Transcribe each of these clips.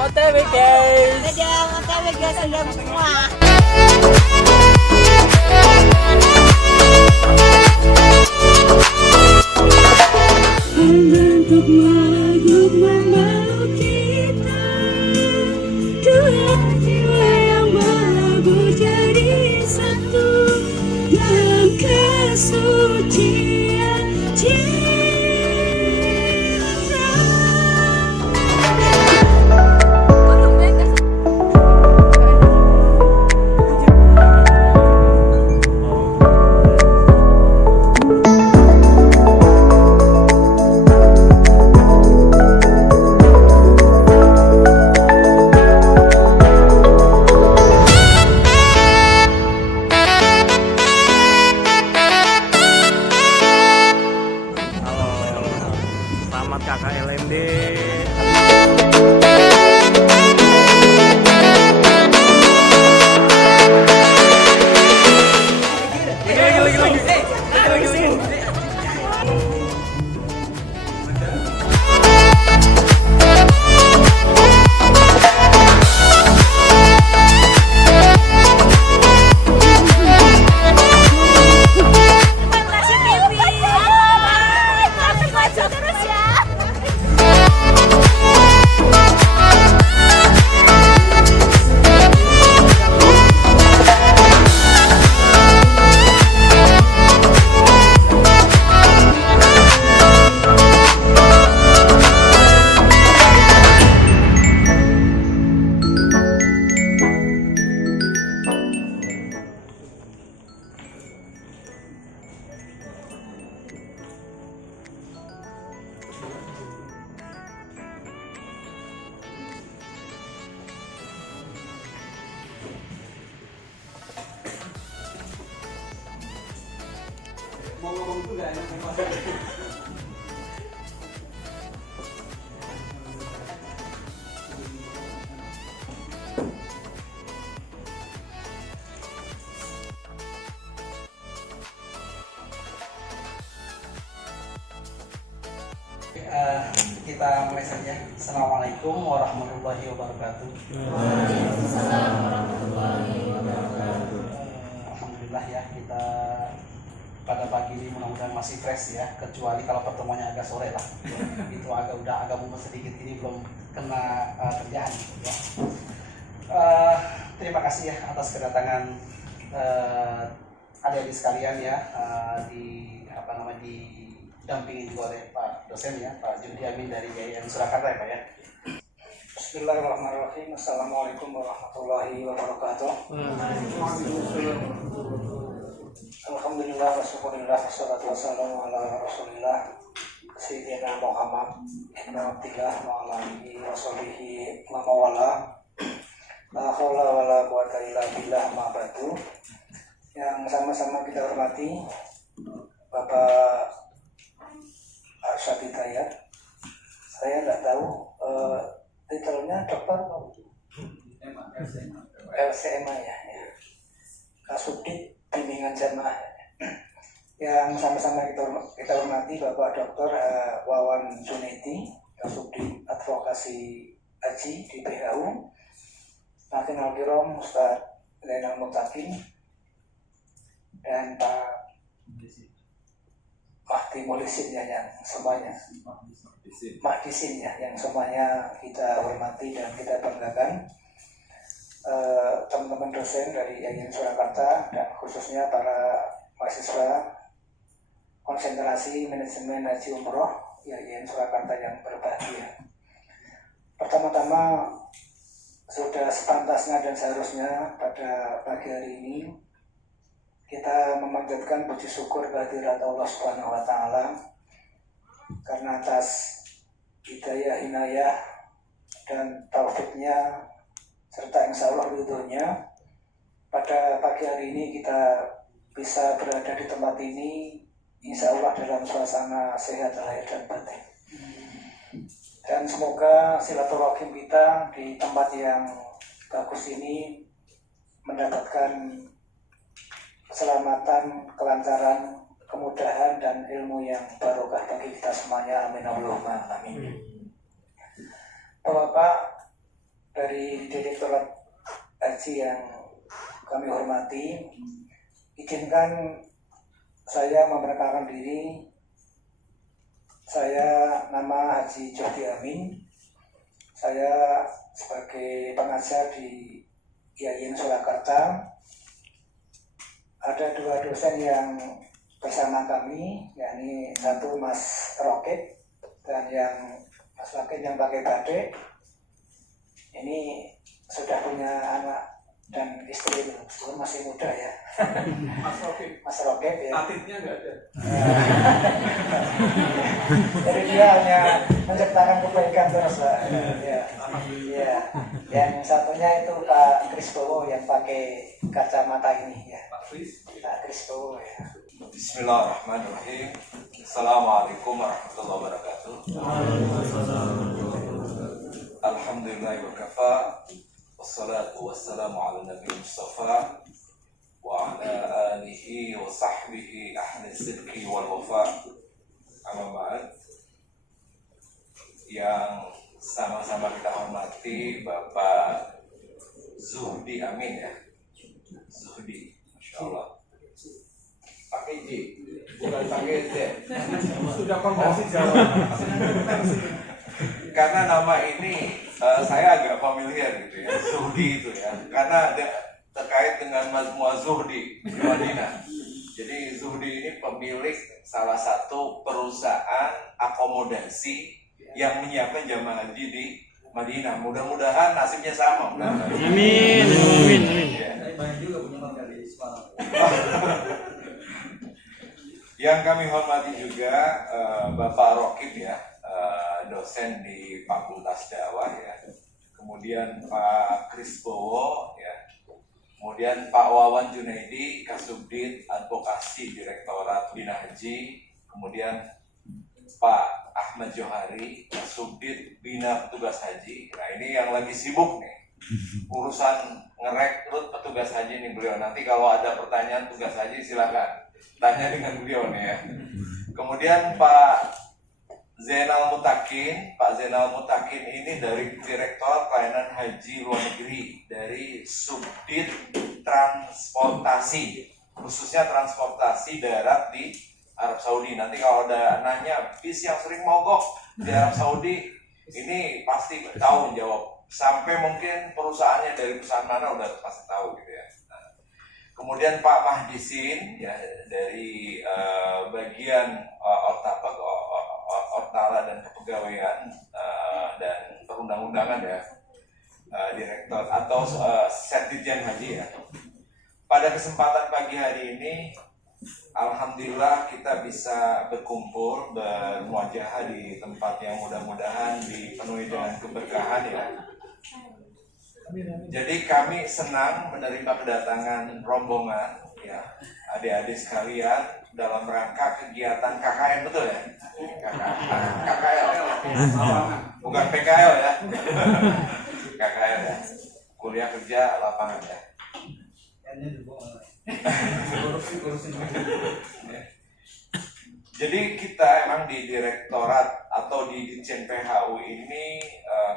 OTW guys. Dadah OTW guys semua. Untuk lagu membawa kita, dua jiwa yang melebur jadi satu dalam kesucian cinta. Selamat kakak LMD. Mau ngomong juga ya. Kita mulai saja. Assalamualaikum warahmatullahi wabarakatuh. Waalaikumsalam warahmatullahi wabarakatuh. Alhamdulillah ya, kita pada pagi ini mudah-mudahan masih fresh ya, kecuali kalau pertemuannya agak sore lah. Itu udah agak mumet sedikit, ini belum kena kerjaan ya. Terima kasih ya atas kedatangan adik-adik sekalian ya, didampingi juga oleh Pak dosen ya, Pak Jundi Amin dari YIN Surakarta ya Pak ya. Bismillahirrahmanirrahim. Assalamualaikum warahmatullahi wabarakatuh. Alhamdulillah wasyukurillah wassalatu wassalamu ala rasulillah Sayyidina Muhammad ibn Abdillah wa ala alihi wa sahbihi wa mawala. La haula wala quwata illa billah ma ba'du. Yang sama-sama kita hormati Bapak Arsyad Hidayat. Saya tidak tahu titelnya dokter LCMA ya. Kasubdit Bimbingan Jamaah. Yang sama-sama kita hormati Bapak Dr. Wawan Junedi, Kasubdit Advokasi Haji di BHU, Makin Al-Kiram Ustaz Lenang Mutakin, dan Pak Mahdi Mulisin ya, yang semuanya Mahdisin ya, yang semuanya kita hormati dan kita banggakan. Teman-teman dosen dari YIN Surakarta dan khususnya para mahasiswa konsentrasi manajemen haji umroh YIN Surakarta yang berbahagia. Pertama-tama sudah sepantasnya dan seharusnya pada pagi hari ini kita memanjatkan puji syukur kehadirat Allah Subhanahu wa taala karena atas hidayah, inayah dan taufiknya serta insya Allah ridhonya pada pagi hari ini kita bisa berada di tempat ini insya Allah dalam suasana sehat lahir dan batin. Dan semoga silaturahim kita di tempat yang bagus ini mendapatkan keselamatan, kelancaran, kemudahan dan ilmu yang barokah bagi kita semuanya. Amin Allahumma amin. Bapak, dari Direktorat Haji yang kami hormati, izinkan saya memperkenalkan diri. Saya nama Haji Johdi Amin. Saya sebagai pengajar di IAIN Surakarta. Ada dua dosen yang bersama kami, yakni satu Mas Roket dan yang Mas Roket yang pakai batik. Ini sudah punya anak dan istri, meskipun masih muda ya. Mas Roket ya. Atletnya nggak ada. Jadi dia hanya menciptakan kebaikan terus lah. Ya. Ya. Yang satunya itu Pak Krisbowo yang pakai kacamata ini ya. Pak Krisbowo ya. Bismillahirrahmanirrahim. Assalamualaikum warahmatullahi wabarakatuh. Alhamdulillah wa kafa. Wassalatu wassalamu ala Nabi Mustafa wa ala alihi wa sahbihi ahli sidqi wal wafa. Amma ba'd. Yang sama-sama kita hormati Bapak Zuhdi Amin ya. Zuhdi, Masya Allah. Pakai J, bukan pakai Z. Sudah konversi Jawa. Karena nama ini saya agak familiar gitu ya, Zuhdi itu ya, karena ada terkait dengan Majmu'ah Zuhdi di Madinah. Jadi Zuhdi ini pemilik salah satu perusahaan akomodasi yang menyiapkan jamaah haji di Madinah. Mudah-mudahan nasibnya sama. Amin, amin, amin. Ya. Banyak juga punya bangga di Semarang. Yang kami hormati juga Bapak Rokib ya, dosen di Fakultas Dakwah ya. Kemudian Pak Krisbowo ya. Kemudian Pak Wawan Junaidi, Kasubdit Advokasi Direktorat Bina Haji. Kemudian Pak Ahmad Johari, Kasubdit Bina Petugas Haji. Nah ini yang lagi sibuk nih, urusan ngerekrut petugas haji nih beliau. Nanti kalau ada pertanyaan tugas haji silakan tanya dengan beliau nih ya. Kemudian Pak Zainal Mutakin. Pak Zainal Mutakin ini dari Direktorat Pelayanan Haji Luar Negeri, dari Subdit Transportasi, khususnya transportasi darat di Arab Saudi. Nanti kalau ada nanya bis yang sering mogok di Arab Saudi, ini pasti tahu jawab. Sampai mungkin perusahaannya dari perusahaan mana udah pasti tahu gitu ya. Nah, kemudian Pak Mahdisin ya dari bagian Ortala dan Kepegawaian dan Perundang-undangan ya, Direktur atau Setdirjen Haji ya. Pada kesempatan pagi hari ini, alhamdulillah kita bisa berkumpul bermuajahah di tempat yang mudah-mudahan dipenuhi dengan keberkahan ya. Jadi kami senang menerima kedatangan rombongan ya, adik-adik sekalian dalam rangka kegiatan KKN, betul ya? KKL, bukan PKL ya. KKL ya, kuliah kerja lapangan ya. Jadi kita emang di direktorat atau di Ditjen PHU ini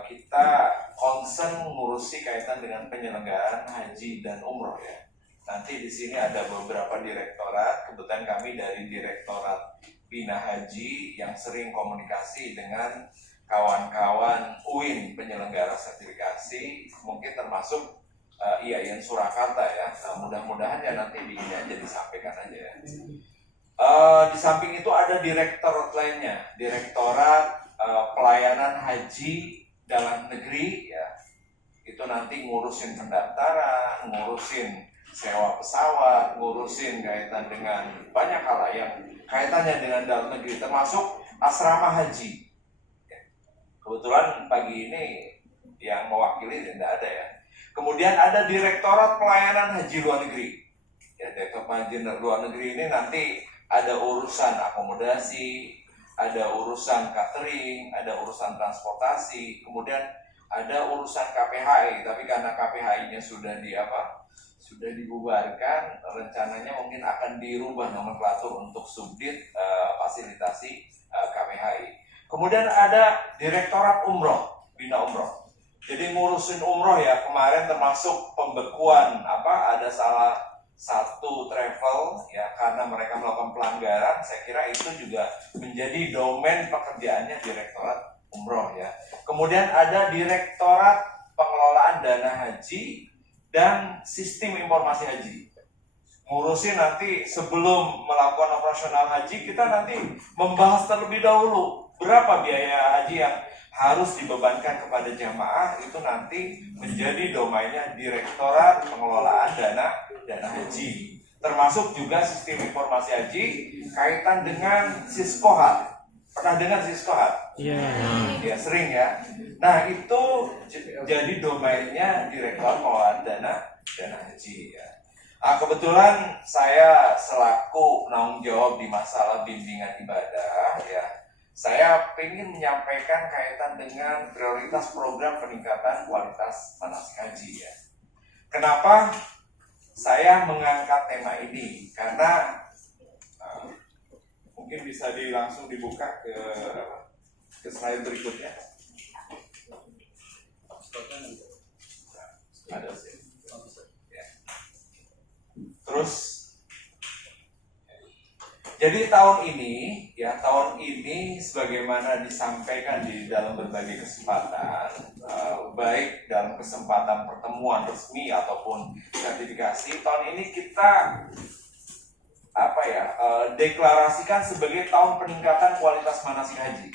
kita concern ngurusi kaitan dengan penyelenggaraan haji dan umroh ya. Nanti di sini ada beberapa direktorat, kebetulan kami dari Direktorat Bina Haji yang sering komunikasi dengan kawan-kawan UIN penyelenggara sertifikasi, mungkin termasuk IAIN Surakarta ya. Nah, mudah-mudahan ya nanti di ini aja disampaikan aja ya. Di samping itu ada direktorat lainnya, Direktorat Pelayanan Haji Dalam Negeri ya. Itu nanti ngurusin pendaftaran, ngurusin sewa pesawat, ngurusin kaitan dengan banyak hal yang kaitannya dengan dalam negeri, termasuk asrama haji. Kebetulan pagi ini yang mewakili tidak ada ya. Kemudian ada Direktorat Pelayanan Haji Luar Negeri. Ya, Direktorat Haji Luar Negeri ini nanti ada urusan akomodasi, ada urusan catering, ada urusan transportasi, kemudian ada urusan KPHI. Tapi karena KPHI-nya sudah dibubarkan, rencananya mungkin akan dirubah nomenklatur untuk subdit fasilitasi KPHI. Kemudian ada Direktorat Umroh, Bina Umroh. Jadi ngurusin umroh ya kemarin termasuk pembekuan ada salah satu travel ya karena mereka melakukan pelanggaran. Saya kira itu juga menjadi domain pekerjaannya Direktorat Umroh ya. Kemudian ada Direktorat Pengelolaan Dana Haji dan Sistem Informasi Haji. Ngurusin nanti sebelum melakukan operasional haji, kita nanti membahas terlebih dahulu berapa biaya haji yang harus dibebankan kepada jamaah. Itu nanti menjadi domainnya Direktorat Pengelolaan Dana Haji. Termasuk juga Sistem Informasi Haji kaitan dengan Siskohat. Pernah dengar Siskohat? Iya. Ya sering ya. Nah itu jadi domainnya Direktorat Pengelolaan Dana Haji ya. Kebetulan saya selaku penanggung jawab di masalah bimbingan ibadah ya, saya ingin menyampaikan kaitan dengan prioritas program peningkatan kualitas manasik haji ya. Kenapa saya mengangkat tema ini? Karena mungkin bisa langsung dibuka ke slide berikutnya. Ada sih. Terus, jadi tahun ini sebagaimana disampaikan di dalam berbagai kesempatan, baik dalam kesempatan pertemuan resmi ataupun sertifikasi, tahun ini kita deklarasikan sebagai tahun peningkatan kualitas manasik haji.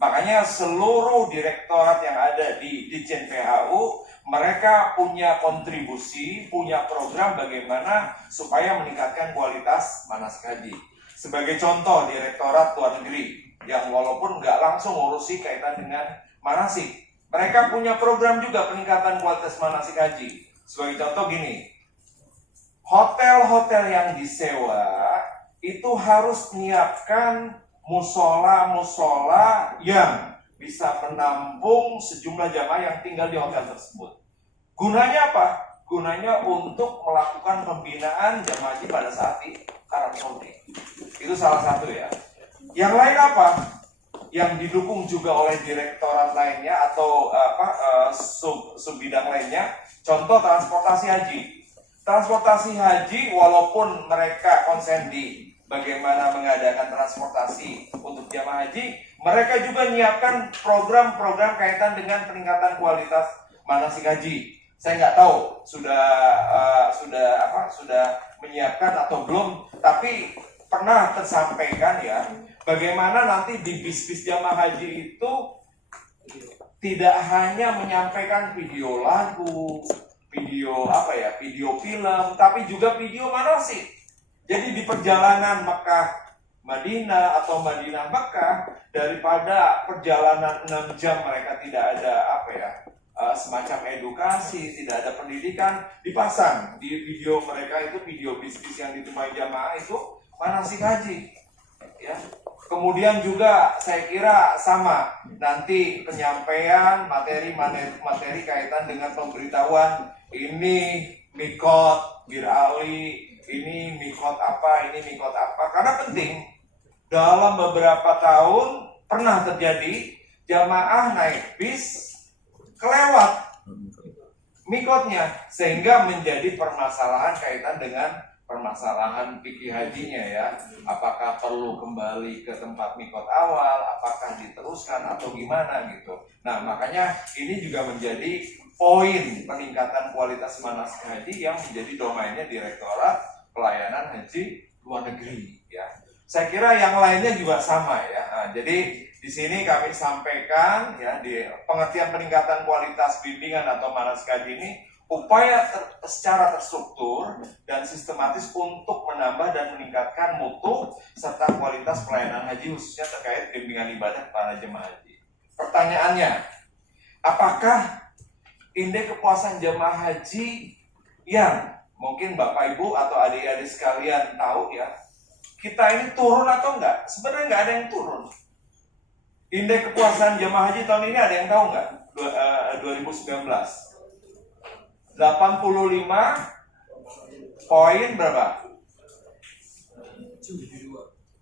Makanya seluruh direktorat yang ada di Ditjen PHU mereka punya kontribusi, punya program bagaimana supaya meningkatkan kualitas manasik haji. Sebagai contoh, Direktorat Luar Negeri yang walaupun nggak langsung ngurusi kaitan dengan manasik, mereka punya program juga peningkatan kualitas manasik haji. Sebagai contoh gini, hotel-hotel yang disewa itu harus menyiapkan musola yang bisa menampung sejumlah jamaah yang tinggal di hotel tersebut. Gunanya apa? Gunanya untuk melakukan pembinaan jamaah haji pada saat di Arab Saudi. Itu salah satu ya. Yang lain apa? Yang didukung juga oleh direktorat lainnya atau sub bidang lainnya. Contoh transportasi haji. Transportasi haji walaupun mereka konsen di bagaimana mengadakan transportasi untuk jamaah haji, mereka juga menyiapkan program-program kaitan dengan peningkatan kualitas manasik haji. Saya nggak tahu sudah menyiapkan atau belum, tapi pernah tersampaikan ya, bagaimana nanti di bis-bis jamaah haji itu tidak hanya menyampaikan video lagu, video film, tapi juga video manasik. Jadi di perjalanan Mekah Madinah atau Madinah Mekah, daripada perjalanan 6 jam mereka tidak ada semacam edukasi, tidak ada pendidikan, dipasang di video mereka itu video bis-bis yang ditumpai jamaah itu manasik haji ya. Kemudian juga saya kira sama nanti penyampaian materi kaitan dengan pemberitahuan ini mikot Bir Ali, ini mikot apa, karena penting. Dalam beberapa tahun pernah terjadi jamaah naik bis kelewat mikotnya, sehingga menjadi permasalahan kaitan dengan permasalahan fikih hajinya ya. Apakah perlu kembali ke tempat mikot awal, apakah diteruskan atau gimana gitu. Nah makanya ini juga menjadi poin peningkatan kualitas manasik haji yang menjadi domainnya Direktorat Pelayanan Haji Luar Negeri ya. Saya kira yang lainnya juga sama ya. Nah, jadi di sini kami sampaikan ya di pengertian peningkatan kualitas bimbingan atau manasik haji ini upaya secara terstruktur dan sistematis untuk menambah dan meningkatkan mutu serta kualitas pelayanan haji khususnya terkait bimbingan ibadah para jemaah haji. Pertanyaannya, apakah indeks kepuasan jemaah haji yang mungkin Bapak Ibu atau adik-adik sekalian tahu ya, kita ini turun atau enggak? Sebenarnya enggak ada yang turun. Indeks kepuasan jemaah haji tahun ini ada yang tahu enggak? 2019 85 poin berapa?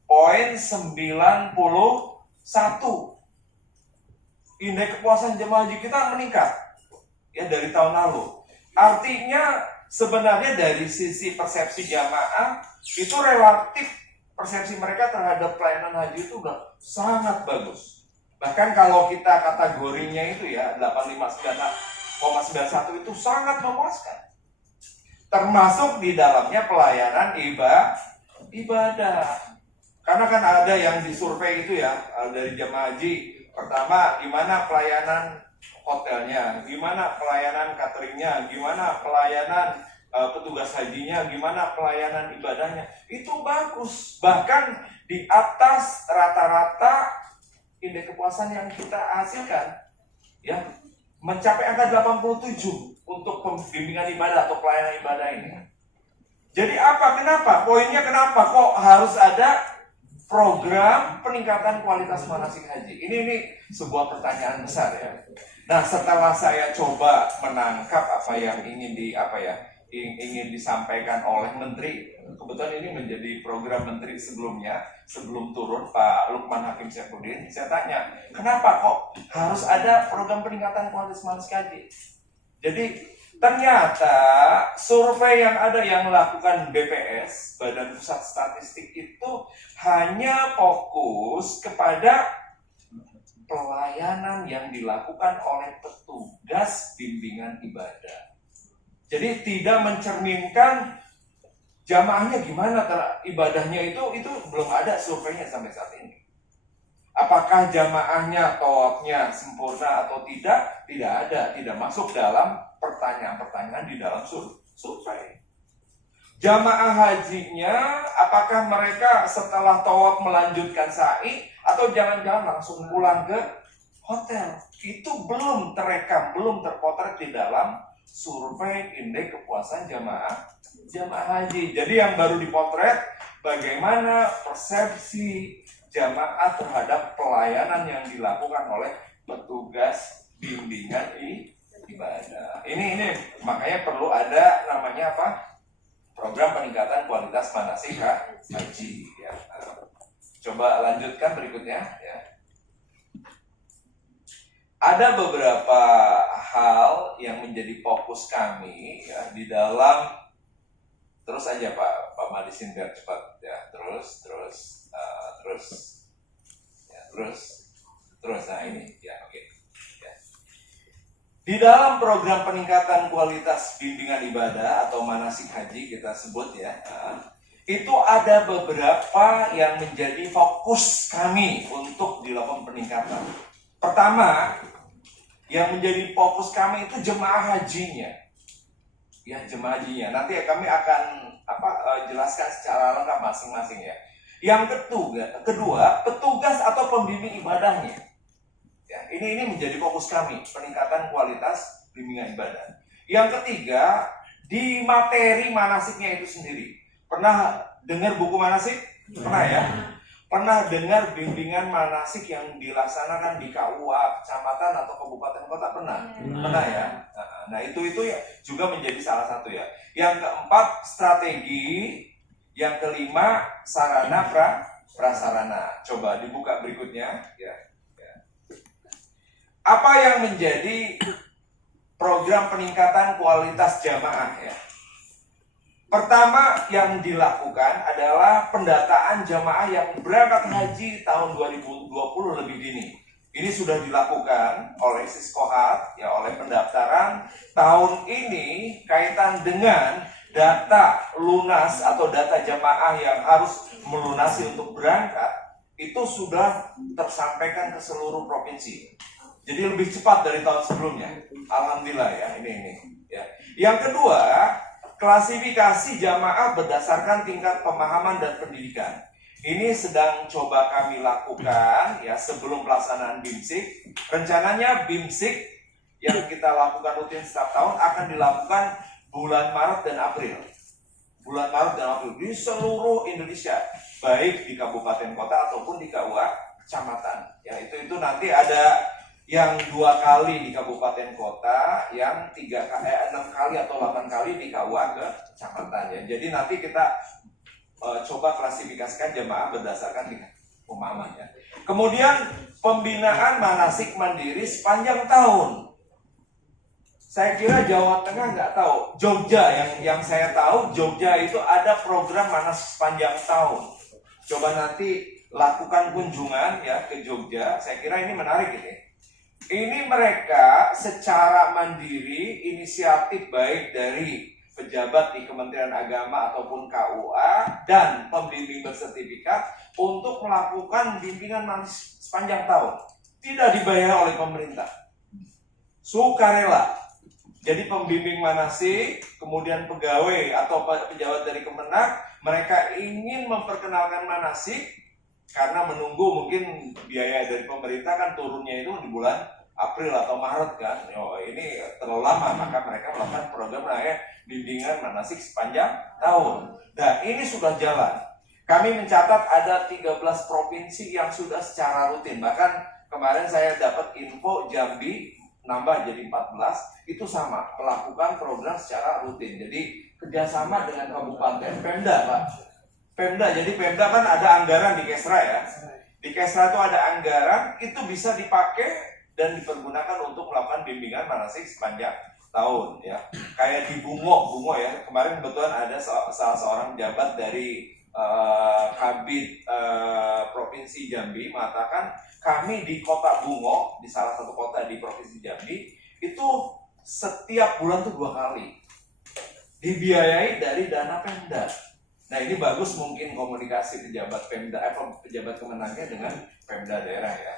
Poin 91. indeks kepuasan jemaah haji kita meningkat ya dari tahun lalu. Artinya sebenarnya dari sisi persepsi jamaah itu relatif persepsi mereka terhadap pelayanan haji itu udah sangat bagus. Bahkan kalau kita kategorinya itu ya 859,91 itu sangat memuaskan. Termasuk di dalamnya pelayanan ibadah. Karena kan ada yang disurvei itu ya dari jemaah haji. Pertama, gimana pelayanan hotelnya, gimana pelayanan cateringnya, gimana pelayanan petugas hajinya, gimana pelayanan ibadahnya. Itu bagus. Bahkan di atas rata-rata indeks kepuasan yang kita hasilkan ya mencapai angka 87 untuk pembimbingan ibadah atau pelayanan ibadah ini. Jadi apa? Kenapa? Poinnya kenapa kok harus ada program peningkatan kualitas manasik haji? Ini sebuah pertanyaan besar ya. Nah, setelah saya coba menangkap apa yang ingin disampaikan oleh menteri, kebetulan ini menjadi program menteri sebelumnya, sebelum turun Pak Lukman Hakim Saifuddin, saya tanya, kenapa kok harus ada program peningkatan kualitas manasik haji? Jadi ternyata survei yang ada yang melakukan BPS, Badan Pusat Statistik itu hanya fokus kepada pelayanan yang dilakukan oleh petugas bimbingan ibadah. Jadi tidak mencerminkan jamaahnya gimana ibadahnya itu belum ada surveinya sampai saat ini. Apakah jamaahnya tawafnya sempurna atau tidak? Tidak ada, tidak masuk dalam pertanyaan-pertanyaan di dalam survei. Jamaah hajinya, apakah mereka setelah tawaf melanjutkan sa'i atau jangan-jangan langsung pulang ke hotel? Itu belum terekam, belum terpotret di dalam survei indeks kepuasan jamaah haji. Jadi yang baru dipotret bagaimana persepsi jamaah terhadap pelayanan yang dilakukan oleh petugas bimbingan ibadah. Ini makanya perlu ada namanya apa? Program peningkatan kualitas manasik haji. Ya. Coba lanjutkan berikutnya. Ya. Ada beberapa hal yang menjadi fokus kami ya, di dalam terus aja Pak Madisin biar cepat ya terus nah ini ya oke. Ya. Di dalam program peningkatan kualitas bimbingan ibadah atau manasik haji kita sebut ya, itu ada beberapa yang menjadi fokus kami untuk dilakukan peningkatan. Pertama, yang menjadi fokus kami itu jemaah hajinya. Ya, jemaah hajinya. Nanti kami akan jelaskan secara lengkap masing-masing ya. Yang kedua, petugas atau pembimbing ibadahnya. Ya, ini menjadi fokus kami, peningkatan kualitas bimbingan ibadah. Yang ketiga, di materi manasiknya itu sendiri. Pernah dengar buku manasik? Pernah ya? Pernah dengar bimbingan manasik yang dilaksanakan di KUA, kecamatan atau kabupaten kota? Pernah ya? Nah itu ya juga menjadi salah satu ya. Yang keempat, strategi. Yang kelima, sarana prasarana. Coba dibuka berikutnya ya. Apa yang menjadi program peningkatan kualitas jamaah ya? Pertama yang dilakukan adalah pendataan jamaah yang berangkat haji tahun 2020 lebih dini. Ini sudah dilakukan oleh Siskohat, ya, oleh pendaftaran. Tahun ini kaitan dengan data lunas atau data jamaah yang harus melunasi untuk berangkat, itu sudah tersampaikan ke seluruh provinsi. Jadi lebih cepat dari tahun sebelumnya. Alhamdulillah ya, ini. Ya. Yang kedua, klasifikasi jamaah berdasarkan tingkat pemahaman dan pendidikan. Ini sedang coba kami lakukan ya sebelum pelaksanaan BIMSIK. Rencananya BIMSIK yang kita lakukan rutin setiap tahun akan dilakukan bulan Maret dan April. Di seluruh Indonesia, baik di kabupaten kota ataupun di KUA kecamatan. Ya, itu nanti ada yang 2 kali di kabupaten kota, yang 6 kali atau 8 kali di KUA ke kecamatan ya. Jadi nanti kita coba klasifikasikan jemaah berdasarkan tingkat pemahamannya. Kemudian pembinaan manasik mandiri sepanjang tahun. Saya kira Jawa Tengah nggak tahu. Jogja yang saya tahu, Jogja itu ada program manasik sepanjang tahun. Coba nanti lakukan kunjungan ya ke Jogja. Saya kira ini menarik ini. Ini mereka secara mandiri inisiatif baik dari pejabat di Kementerian Agama ataupun KUA dan pembimbing bersertifikat untuk melakukan bimbingan manasik sepanjang tahun. Tidak dibayar oleh pemerintah. Sukarela. Jadi pembimbing manasik, kemudian pegawai atau pejabat dari Kemenag, mereka ingin memperkenalkan manasik karena menunggu mungkin biaya dari pemerintah kan turunnya itu di bulan April atau Maret kan. Oh, ini terlalu lama, maka mereka melakukan program bimbingan manasik sepanjang tahun. Nah, ini sudah jalan. Kami mencatat ada 13 provinsi yang sudah secara rutin. Bahkan kemarin saya dapat info Jambi nambah jadi 14, itu sama, melakukan program secara rutin. Jadi kerjasama dengan kabupaten, Pemda Pak. Pemda, jadi Pemda kan ada anggaran di Kesra ya. Di Kesra itu ada anggaran, itu bisa dipakai dan dipergunakan untuk melakukan bimbingan manasik sepanjang tahun ya. Kayak di Bungo ya. Kemarin kebetulan ada salah seorang pejabat dari Kabid Provinsi Jambi mengatakan kami di Kota Bungo, di salah satu kota di Provinsi Jambi, itu setiap bulan tuh 2 kali dibiayai dari dana Pemda. Nah ini bagus mungkin komunikasi pejabat Pemda, pejabat Kemenangnya dengan Pemda daerah ya.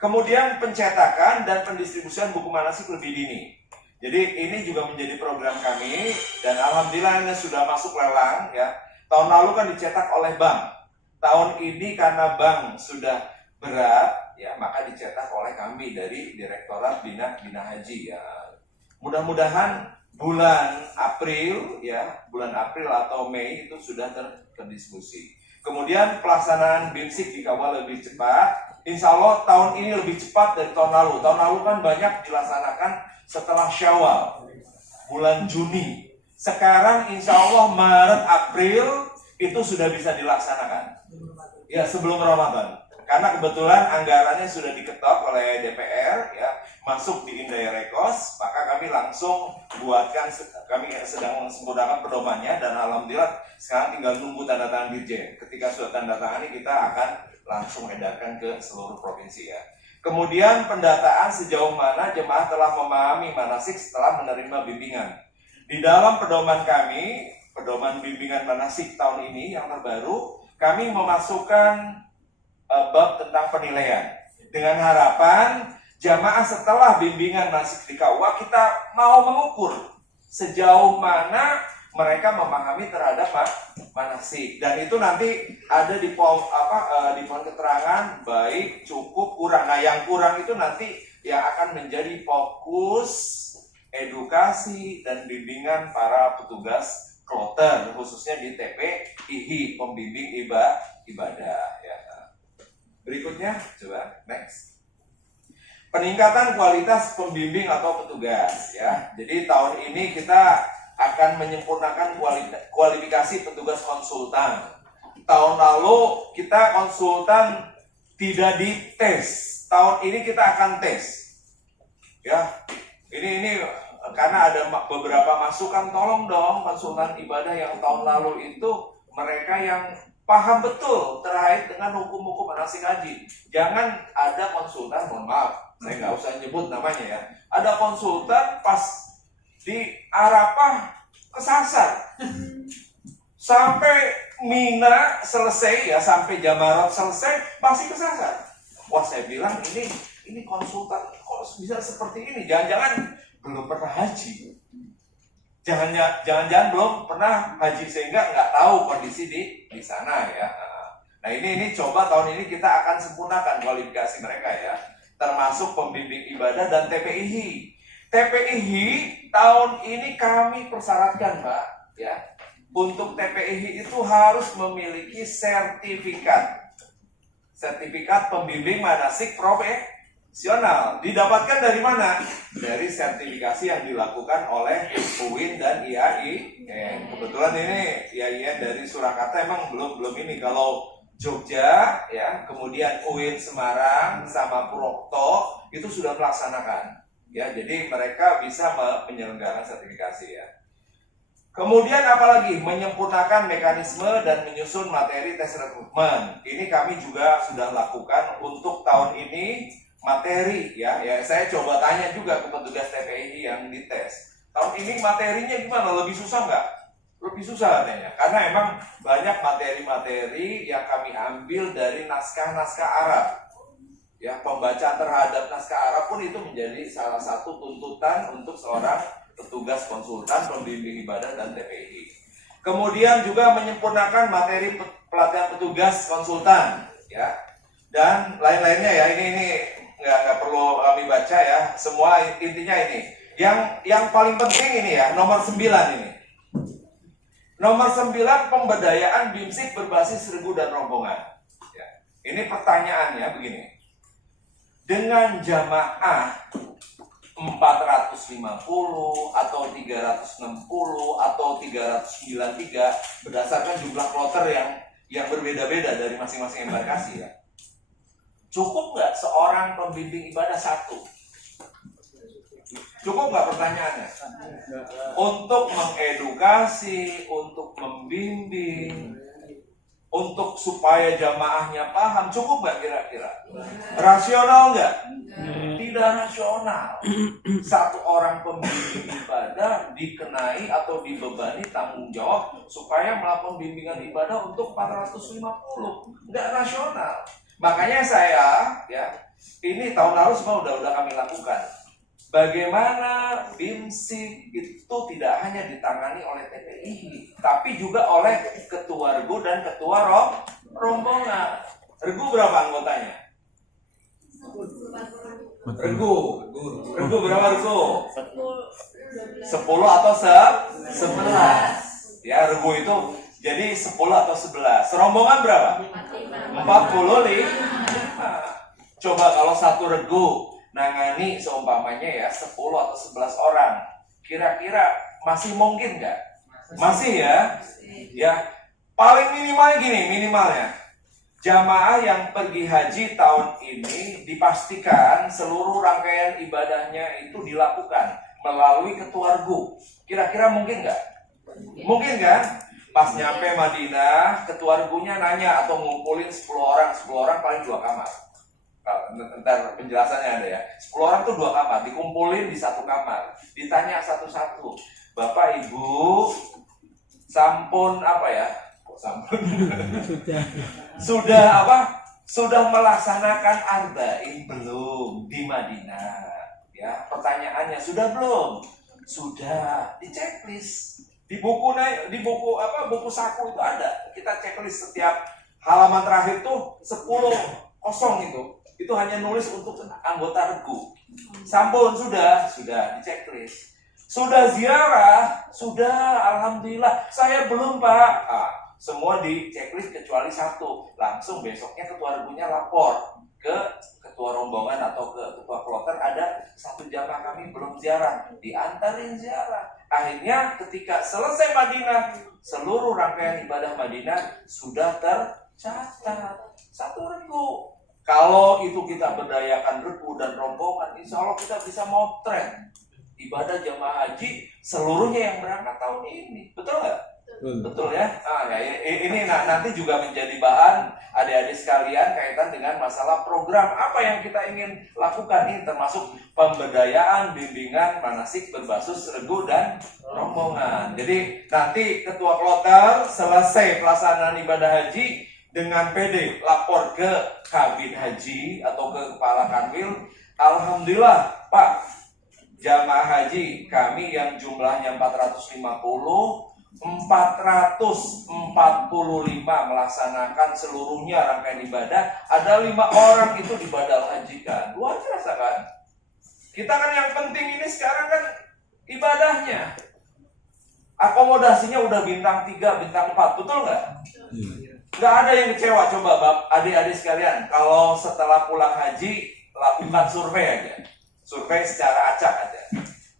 Kemudian pencetakan dan pendistribusian buku manasik lebih dini. Jadi ini juga menjadi program kami dan alhamdulillah ini sudah masuk lelang ya. Tahun lalu kan dicetak oleh bank. Tahun ini karena bank sudah berat ya, maka dicetak oleh kami dari Direktorat Bina Haji ya. Mudah-mudahan bulan April ya, bulan April atau Mei itu sudah terdistribusi. Kemudian pelaksanaan BIMSIK dikawal lebih cepat. Insya Allah tahun ini lebih cepat dari tahun lalu. Tahun lalu kan banyak dilaksanakan setelah Syawal, bulan Juni. Sekarang insya Allah Maret, April itu sudah bisa dilaksanakan. Ya sebelum Ramadan. Karena kebetulan anggarannya sudah diketok oleh DPR ya, masuk di Indayarekos, maka kami langsung buatkan, kami sedang mensempurnakan pedomannya dan alhamdulillah sekarang tinggal nunggu tanda tangan Dirjen. Ketika sudah tanda tangani kita akan langsung edarkan ke seluruh provinsi ya. Kemudian pendataan sejauh mana jemaah telah memahami manasik setelah menerima bimbingan. Di dalam pedoman kami, pedoman bimbingan manasik tahun ini yang terbaru, kami memasukkan bab tentang penilaian. Dengan harapan jamaah setelah bimbingan manasik di KUA kita mau mengukur sejauh mana mereka memahami terhadap manasik. Dan itu nanti ada di poin keterangan baik, cukup, kurang. Nah yang kurang itu nanti yang akan menjadi fokus edukasi dan bimbingan para petugas kloter khususnya di TPIHI, pembimbing ibadah ya. Berikutnya coba next. Peningkatan kualitas pembimbing atau petugas ya. Jadi tahun ini kita akan menyempurnakan kualifikasi petugas konsultan. Tahun lalu kita konsultan tidak dites. Tahun ini kita akan tes. Ya. Ini karena ada beberapa masukan, tolong dong konsultan ibadah yang tahun lalu itu mereka yang paham betul terkait dengan hukum-hukum manasik haji. Jangan ada konsultan, mohon maaf, saya nggak usah nyebut namanya ya. Ada konsultan pas di Arafah kesasar. Sampai Mina selesai ya, sampai Jamarat selesai masih kesasar. Wah saya bilang ini konsultan kok bisa seperti ini? Jangan-jangan belum pernah haji. Jangan-jangan belum pernah haji sehingga nggak tahu kondisi di sana ya. Nah ini coba tahun ini kita akan sempurnakan kualifikasi mereka ya, termasuk pembimbing ibadah dan TPIHI. TPIHI tahun ini kami persyaratkan Mbak ya, untuk TPIHI itu harus memiliki sertifikat pembimbing manasik profesional. Didapatkan dari mana? Dari sertifikasi yang dilakukan oleh UIN dan IAIN. Kebetulan ini IAIN dari Surakarta emang belum ini. Kalau Jogja, ya, kemudian UIN Semarang sama Purwokerto itu sudah melaksanakan, ya. Jadi mereka bisa menyelenggarakan sertifikasi, ya. Kemudian apalagi menyempurnakan mekanisme dan menyusun materi tes rekrutmen. Ini kami juga sudah lakukan untuk tahun ini materi, ya. Ya, saya coba tanya juga ke petugas TPI yang dites. Tahun ini materinya gimana? Lebih susah nggak? Lebih susah katanya, karena emang banyak materi-materi yang kami ambil dari naskah-naskah Arab. Ya, pembacaan terhadap naskah Arab pun itu menjadi salah satu tuntutan untuk seorang petugas konsultan pembimbing ibadah dan TPI. Kemudian juga menyempurnakan materi pelatihan petugas konsultan, ya, dan lain-lainnya, ya. Ini nggak perlu kami baca, ya. Semua intinya ini. Yang paling penting ini, ya, nomor 9 ini. Nomor 9, pemberdayaan BIMSIK berbasis regu dan rombongan. Ya. Ini pertanyaannya begini. Dengan jamaah 450 atau 360 atau 393 berdasarkan jumlah kloter yang berbeda-beda dari masing-masing embarkasi, ya. Cukup nggak seorang pembimbing ibadah satu? Cukup nggak pertanyaannya? Untuk mengedukasi, untuk membimbing, untuk supaya jamaahnya paham, cukup nggak kira-kira? Rasional nggak? Tidak rasional. Satu orang pembimbing ibadah dikenai atau dibebani tanggung jawab supaya melakukan bimbingan ibadah untuk 450. Nggak rasional. Makanya saya, ya, ini tahun lalu semua udah kami lakukan. Bagaimana BIMSIK itu tidak hanya ditangani oleh TPI, tapi juga oleh ketua regu dan ketua rombongan. Regu berapa anggotanya? Regu berapa regu? 10 atau 11? Ya, regu itu jadi 10 atau 11. Rombongan berapa? 45. Coba kalau satu regu nangani seumpamanya, ya, 10 atau 11 orang, kira-kira masih mungkin nggak? Masih, ya. Ya, paling minimal gini, minimalnya jamaah yang pergi haji tahun ini dipastikan seluruh rangkaian ibadahnya itu dilakukan melalui ketua regu. Kira-kira mungkin nggak? Mungkin kan? Pas nyampe Madinah, ketua regunya nanya atau ngumpulin 10 orang paling 2 kamar. Ntar penjelasannya ada, ya. 10 orang tuh 2 kamar, dikumpulin di 1 kamar, ditanya satu-satu, Bapak Ibu sampun apa, ya? Kok sampun? Sudah melaksanakan arba'in belum di Madinah? Ya, pertanyaannya sudah belum? Sudah, di checklist. Di buku buku saku itu ada. Kita checklist setiap halaman terakhir tuh 10 kosong itu. Itu hanya nulis untuk anggota regu. Sampun sudah di checklist. Sudah ziarah, sudah, alhamdulillah. Saya belum, Pak. Semua di checklist kecuali 1. Langsung besoknya ketua regunya lapor ke ketua rombongan atau ke ketua kloter, ada 1 jamaah kami belum ziarah, diantarin ziarah. Akhirnya ketika selesai Madinah, seluruh rangkaian ibadah Madinah sudah tercatat 1 regu. Kalau itu kita berdayakan regu dan rombongan, insya Allah kita bisa motret ibadah jamaah haji seluruhnya yang berangkat tahun ini. Betul nggak? Betul, ya. Ini nanti juga menjadi bahan adik-adik sekalian kaitan dengan masalah program apa yang kita ingin lakukan ini, termasuk pemberdayaan bimbingan manasik berbasis regu dan rombongan. Jadi nanti ketua kloter selesai pelaksanaan ibadah haji dengan PD lapor ke kabin haji atau ke kepala kanwil, alhamdulillah Pak, jamaah haji kami yang jumlahnya 450, 445 melaksanakan seluruhnya rangkaian ibadah, ada 5 orang itu dibadal hajikan. Luar biasa, kan? Kita kan yang penting ini sekarang kan ibadahnya. Akomodasinya udah bintang 3, bintang 4, betul nggak? Nggak ada yang kecewa. Coba adik-adik sekalian, kalau setelah pulang haji lakukan survei aja, survei secara acak aja.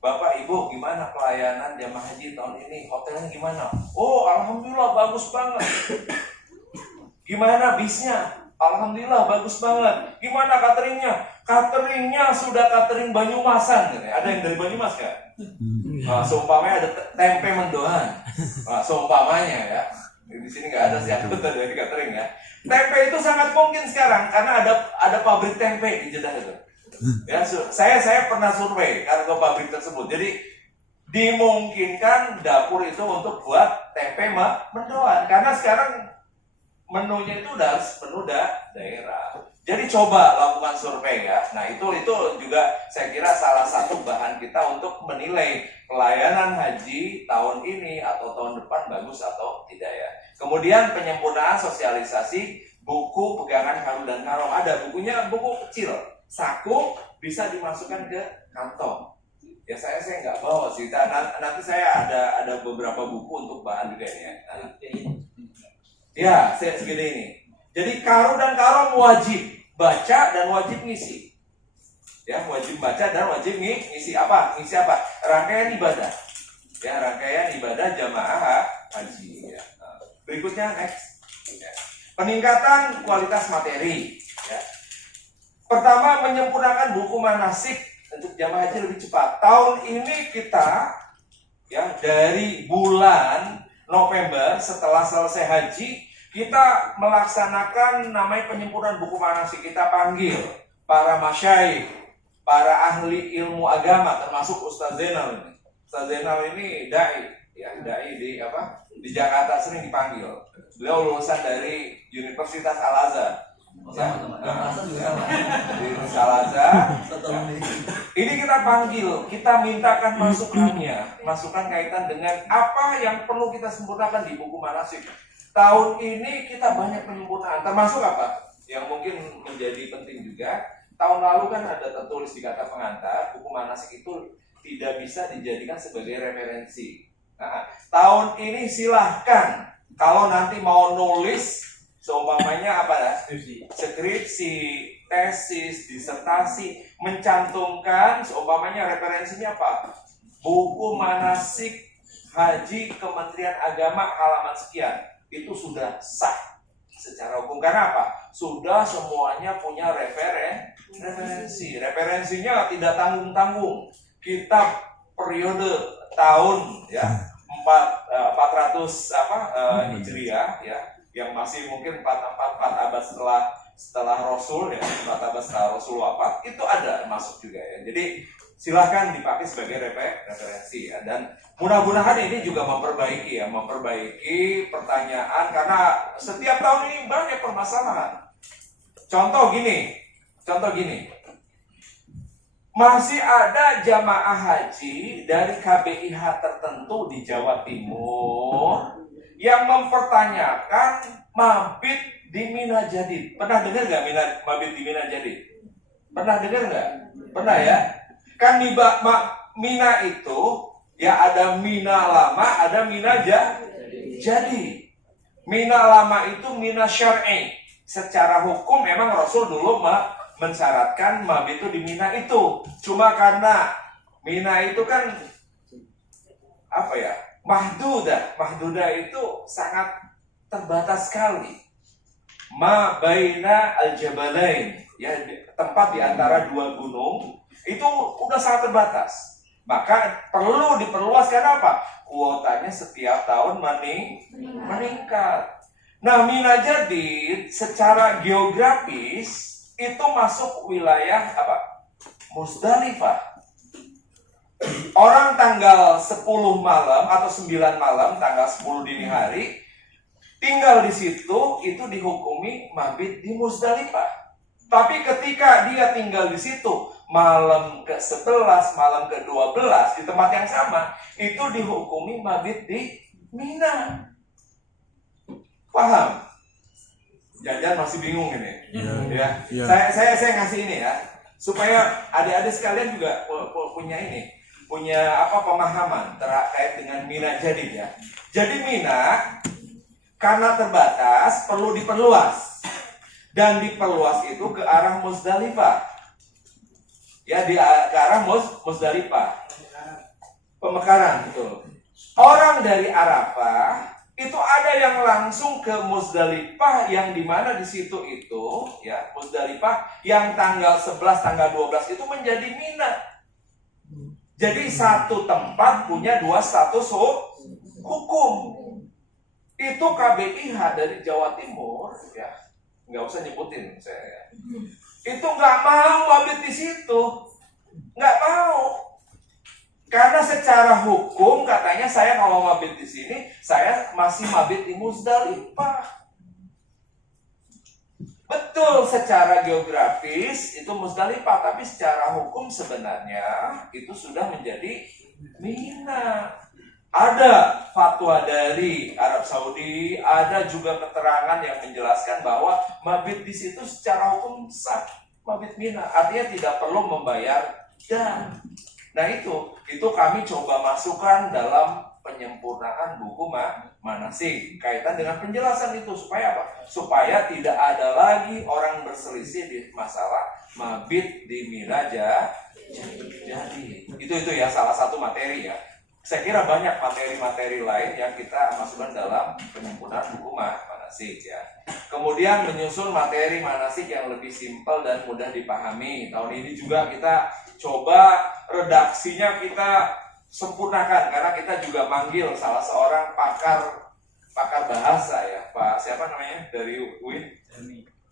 Bapak Ibu, gimana pelayanan jamaah haji tahun ini? Hotelnya gimana? Oh, alhamdulillah bagus banget. Gimana bisnya? Alhamdulillah bagus banget. Gimana cateringnya? Cateringnya sudah catering Banyumasan. Ada yang dari Banyumas kan? Nah, seumpamanya ada tempe mendoan. Nah, seumpamanya ya. Di sini nggak ada sih anggota dari catering ya. Tempe itu sangat mungkin sekarang karena ada pabrik tempe di Jeddah itu. Ya, saya pernah survei kargo pabrik tersebut. Jadi dimungkinkan dapur itu untuk buat tempe mendoan karena sekarang menunya itu udah menu daerah. Jadi coba lakukan survei ya. Nah itu juga saya kira salah satu bahan kita untuk menilai pelayanan haji tahun ini atau tahun depan bagus atau tidak ya. Kemudian penyempurnaan sosialisasi buku pegangan Karu dan Karong. Ada bukunya, buku kecil, saku bisa dimasukkan ke kantong. Ya saya nggak bawa sih. Nanti saya ada beberapa buku untuk bahan juga ini ya. Ya, saya segini ini. Jadi Karu dan Karong wajib baca dan wajib ngisi. Ya, wajib baca dan wajib ngisi apa? Ngisi apa? Rangkaian ibadah. Ya, rangkaian ibadah jamaah haji. Ya. Berikutnya next. Ya. Peningkatan kualitas materi. Ya. Pertama, menyempurnakan buku manasik untuk jamaah haji lebih cepat. Tahun ini kita ya dari bulan November setelah selesai haji kita melaksanakan namanya penyempurnaan buku manasik. Kita panggil para masyaikh, para ahli ilmu agama termasuk Ustaz Zainal ini. Ustaz Zainal ini dai ya, dai di Jakarta sering dipanggil. Beliau lulusan dari Universitas Al-Azhar. Ya, di Al-Azhar. Ini kita panggil, kita mintakan masukan kaitan dengan apa yang perlu kita sempurnakan di buku manasik. Tahun ini kita banyak penyempurnaan, termasuk apa? Yang mungkin menjadi penting juga. Tahun lalu kan ada tertulis di kata pengantar, buku manasik itu tidak bisa dijadikan sebagai referensi. Nah, tahun ini silahkan kalau nanti mau nulis, seumpamanya apa ya? Skripsi, tesis, disertasi, mencantumkan seumpamanya referensinya apa? Buku manasik haji Kementerian Agama halaman sekian. Itu sudah sah secara hukum. Karena apa? Sudah semuanya punya referensi. Referensinya tidak tanggung-tanggung. Kita periode tahun ya 400 Hijriah ya, yang masih mungkin 4 abad setelah Rasul ya, 4 abad setelah Rasul wafat, itu ada masuk juga ya. Jadi silahkan dipakai sebagai referensi ya. Dan mudah-mudahan ini juga memperbaiki pertanyaan karena setiap tahun ini banyak permasalahan. Contoh gini. Masih ada jamaah haji dari KBIH tertentu di Jawa Timur yang mempertanyakan mabit di Mina Jadid. Pernah dengar nggak mabit di Mina Jadid? Pernah dengar nggak? Pernah ya? Kan di Mina itu ya ada Mina lama, ada Mina jadi. Mina lama itu Mina syar'i. Secara hukum memang Rasul dulu mensyaratkan mabit itu di Mina itu. Cuma karena Mina itu kan apa ya? Mahduda itu sangat terbatas sekali. Ma baina al-jabalain, ya tempat di antara dua gunung itu udah sangat terbatas. Maka perlu diperluas. Kenapa? Kuotanya setiap tahun meningkat. Nah, Mina Jadid secara geografis itu masuk wilayah apa? Musdalifah. Orang tanggal 10 malam atau 9 malam, tanggal 10 dini hari tinggal di situ itu dihukumi mabit di Musdalifah. Tapi ketika dia tinggal di situ malam ke-11, malam ke-12 di tempat yang sama, itu dihukumi mabit di Mina. Paham? Jangan masih bingung ini. Ya. Saya ngasih ini ya, supaya adik-adik sekalian juga punya ini, punya pemahaman terkait dengan Mina Jadid ya. Jadi Mina karena terbatas perlu diperluas. Dan diperluas itu ke arah Musdalifah. Ya, ke arah Musdalifah. Pemekaran, betul. Orang dari Arafah itu ada yang langsung ke Muzdalifah, yang dimana di situ itu ya Muzdalifah yang tanggal 11, tanggal 12 itu menjadi Mina. Jadi satu tempat punya dua status hukum. Itu KBIH dari Jawa Timur ya, nggak usah nyebutin saya. Itu nggak mau mabit di situ, nggak mau. Karena secara hukum katanya saya kalau mabit di sini, saya masih mabit di Muzdalifah. Betul, secara geografis itu Muzdalifah, tapi secara hukum sebenarnya itu sudah menjadi Mina. Ada fatwa dari Arab Saudi, ada juga keterangan yang menjelaskan bahwa mabit di situ secara hukum sah, mabit Mina, artinya tidak perlu membayar dam. Nah itu kami coba masukkan dalam penyempurnaan buku manasik kaitan dengan penjelasan itu supaya apa? Supaya tidak ada lagi orang berselisih di masalah mabit di Mina jadi. Itu ya salah satu materi ya. Saya kira banyak materi-materi lain yang kita masukkan dalam penyempurnaan buku manasik ya. Kemudian menyusun materi manasik yang lebih simpel dan mudah dipahami. Tahun ini juga kita coba redaksinya kita sempurnakan karena kita juga manggil salah seorang pakar bahasa ya, Pak siapa namanya dari UIN?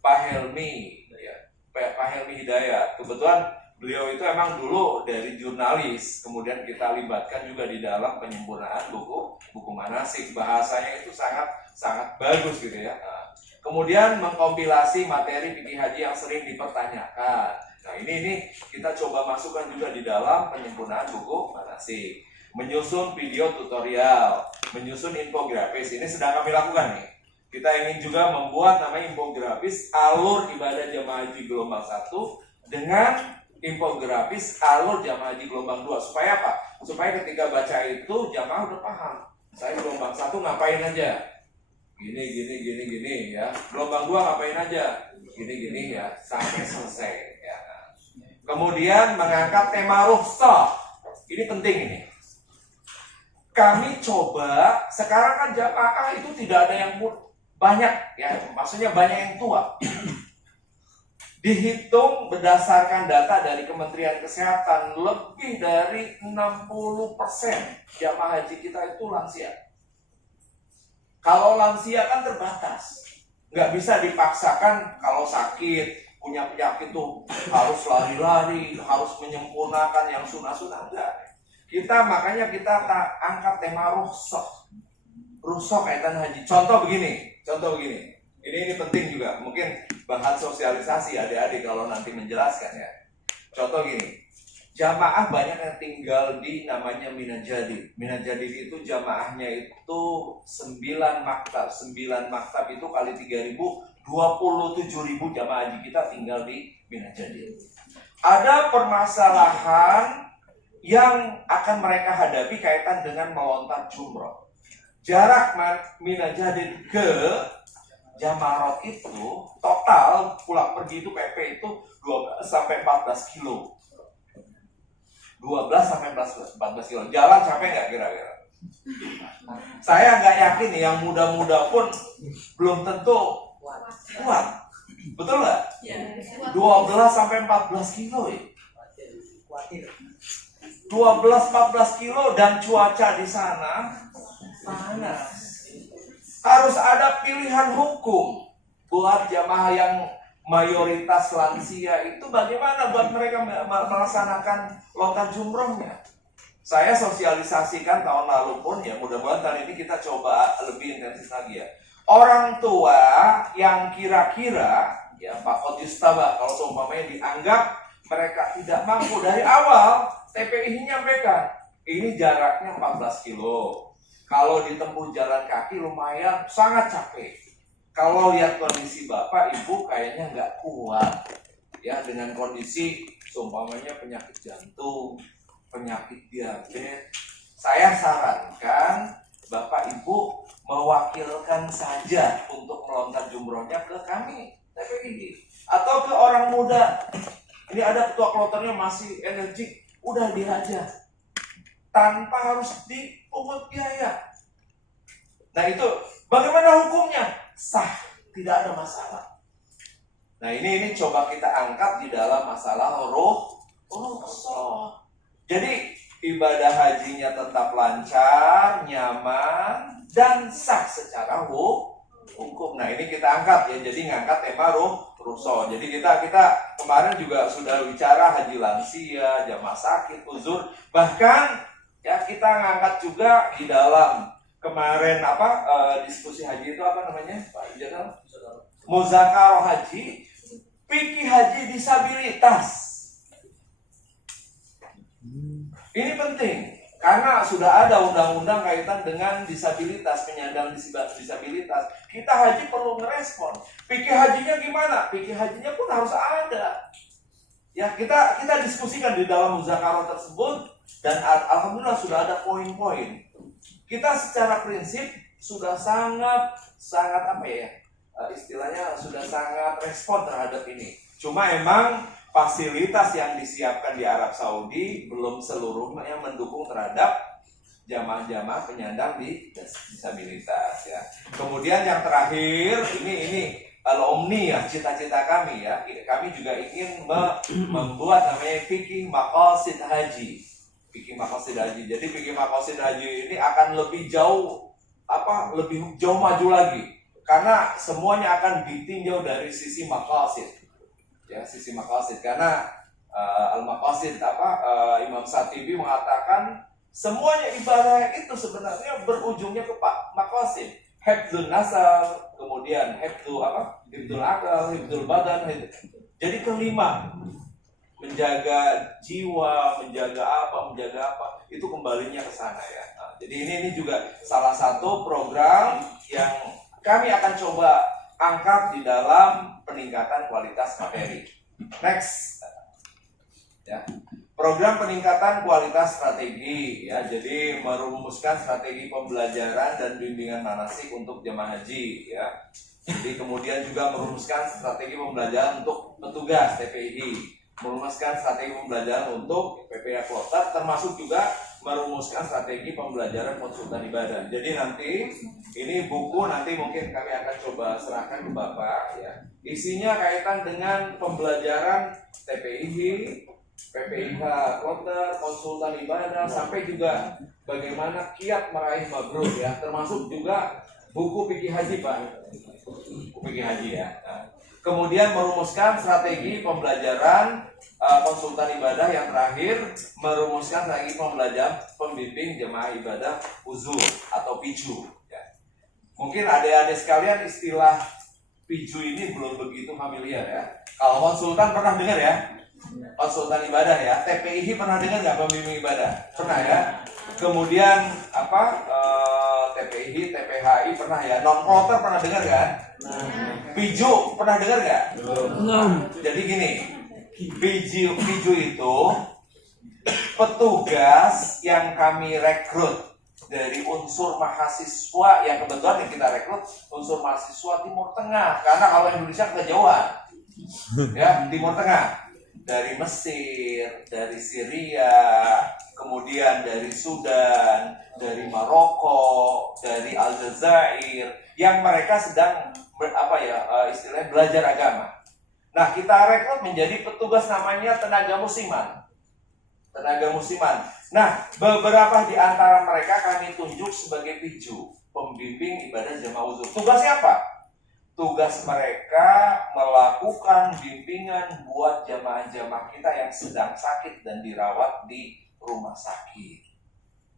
Pak Helmi ya, Pak Helmi Hidayat. Kebetulan beliau itu emang dulu dari jurnalis, kemudian kita libatkan juga di dalam penyempurnaan buku manasik. Bahasanya itu sangat bagus gitu ya. Kemudian mengkompilasi materi fikih haji yang sering dipertanyakan. Nah ini kita coba masukkan juga di dalam penyempurnaan buku manasik. Menyusun video tutorial, menyusun infografis, ini sedang kami lakukan nih. Kita ingin juga membuat namanya infografis alur ibadah jamaah haji gelombang 1 dengan infografis alur jamaah haji gelombang 2. Supaya apa? Supaya ketika baca itu jamaah udah paham. Saya gelombang 1 ngapain aja? Gini ya. Gelombang 2 ngapain aja? Gini ya, sampai selesai ya. Kemudian mengangkat tema rukhsah. Ini penting ini. Kami coba, sekarang kan jamaah itu tidak ada yang banyak ya, maksudnya banyak yang tua. Dihitung berdasarkan data dari Kementerian Kesehatan, lebih dari 60% jamaah haji kita itu lansia. Kalau lansia kan terbatas, nggak bisa dipaksakan kalau sakit, punya penyakit tuh harus lari-lari, harus menyempurnakan yang sunnah-sunnah, enggak. Makanya kita angkat tema rukhsah kaitan haji. Contoh begini. Ini penting juga, mungkin bahan sosialisasi adik-adik kalau nanti menjelaskan ya. Contoh gini, jamaah banyak yang tinggal di namanya Mina Jadid. Mina Jadid itu jamaahnya itu 9 maktab. 9 maktab itu kali 3.000, 27.000 jamaah haji kita tinggal di Mina Jadid. Ada permasalahan yang akan mereka hadapi kaitan dengan melontar jumroh. Jarak Mina Jadid ke Jamarot itu total pulang pergi itu PP itu 12 sampai 14 kilo. 12 sampai 14 kilo. Jalan capek nggak kira-kira? Saya nggak yakin nih, yang muda-muda pun belum tentu kuat. Betul nggak? 12 sampai 14 kilo ya. 12-14 kilo dan cuaca di sana panas. Harus ada pilihan hukum buat jamaah yang mayoritas lansia itu, bagaimana buat mereka melaksanakan lontar jumrohnya. Saya sosialisasikan tahun lalu pun ya, mudah-mudahan tahun ini kita coba lebih intensif lagi ya. Orang tua yang kira-kira ya Pak Khotistaba kalau seumpamanya dianggap mereka tidak mampu dari awal, TPI nyampaikan, ini jaraknya 14 kilo. Kalau ditempuh jalan kaki lumayan, sangat capek. Kalau lihat kondisi Bapak, Ibu kayaknya nggak kuat. Ya, dengan kondisi seumpamanya penyakit jantung, penyakit diabetes. Saya sarankan Bapak Ibu mewakilkan saja untuk melontar jumrohnya ke kami, TPI. Atau ke orang muda. Ini ada ketua kloternya masih energik, udah dihajar tanpa harus dipungut biaya. Nah itu bagaimana hukumnya? Sah, tidak ada masalah. Nah ini coba kita angkat di dalam masalah rukhsah. Jadi ibadah hajinya tetap lancar, nyaman, dan sah secara hukum. Nah ini kita angkat ya, jadi ngangkat tema rukhsah. Jadi kita kemarin juga sudah bicara haji lansia, jamaah sakit, uzur, bahkan ya kita ngangkat juga di dalam kemarin diskusi haji itu apa namanya Pak Jenderal? Muzakarah haji, fikih haji disabilitas. Ini penting karena sudah ada undang-undang kaitan dengan disabilitas, penyandang disabilitas. Kita haji perlu ngerespon. Fikih hajinya gimana? Fikih hajinya pun harus ada. Ya, kita diskusikan di dalam muzakarah tersebut dan alhamdulillah sudah ada poin-poin. Kita secara prinsip sudah sangat istilahnya sudah sangat respon terhadap ini. Cuma emang fasilitas yang disiapkan di Arab Saudi belum seluruhnya mendukung terhadap jamaah-jamaah penyandang disabilitas ya. Kemudian yang terakhir ini al-omni ya, cita-cita kami ya. Kami juga ingin membuat namanya fikih maqasid haji. Fikih maqasid haji. Jadi fikih maqasid haji ini akan lebih jauh maju lagi. Karena semuanya akan ditinjau dari sisi maqasid. Ya, sisi maqasid karena al-maqasid Imam Shatibi mengatakan semuanya ibadah itu sebenarnya berujungnya ke maqasid. Hifdzun nasal, kemudian hifdzul akal, hifdzul badan. Jadi kelima, menjaga jiwa, menjaga apa, itu kembalinya ke sana ya. Nah, jadi ini juga salah satu program yang kami akan coba angkat di dalam peningkatan kualitas materi. Next, ya. Program peningkatan kualitas strategi, ya. Jadi merumuskan strategi pembelajaran dan bimbingan manasik untuk jemaah haji, ya. Jadi kemudian juga merumuskan strategi pembelajaran untuk petugas TPID, merumuskan strategi pembelajaran untuk PPA Kloter, termasuk juga merumuskan strategi pembelajaran konsultan ibadah. Jadi nanti ini buku nanti mungkin kami akan coba serahkan ke Bapak ya. Isinya kaitan dengan pembelajaran TPID, PPIH Kloter, konsultan ibadah, sampai juga bagaimana kiat meraih mabrur ya, termasuk juga buku fikih haji Pak. Buku fikih haji ya. Nah, kemudian merumuskan strategi pembelajaran konsultan ibadah, yang terakhir merumuskan strategi pembelajaran pembimbing jemaah ibadah uzur atau piju ya. Mungkin adik-adik sekalian istilah piju ini belum begitu familiar ya. Kalau konsultan pernah dengar ya? Konsultan ibadah ya. TPIH pernah dengar nggak pembimbing ibadah? Pernah ya. Kemudian TPIH, TPHI pernah ya. Non-kloter pernah dengar kan? Piju pernah dengar nggak? Belum. Jadi gini, Piju itu petugas yang kami rekrut dari unsur mahasiswa, yang kebetulan yang kita rekrut unsur mahasiswa Timur Tengah, karena kalau Indonesia kejauhan ya, Timur Tengah, dari Mesir, dari Syria, kemudian dari Sudan, dari Maroko, dari Aljazair, yang mereka sedang istilahnya belajar agama. Nah, kita rekrut menjadi petugas namanya tenaga musiman. Tenaga musiman. Nah, beberapa di antara mereka kami tunjuk sebagai piju, pembimbing ibadah jamaah uzur. Tugasnya apa? Tugas mereka melakukan bimbingan buat jamaah-jamaah kita yang sedang sakit dan dirawat di rumah sakit.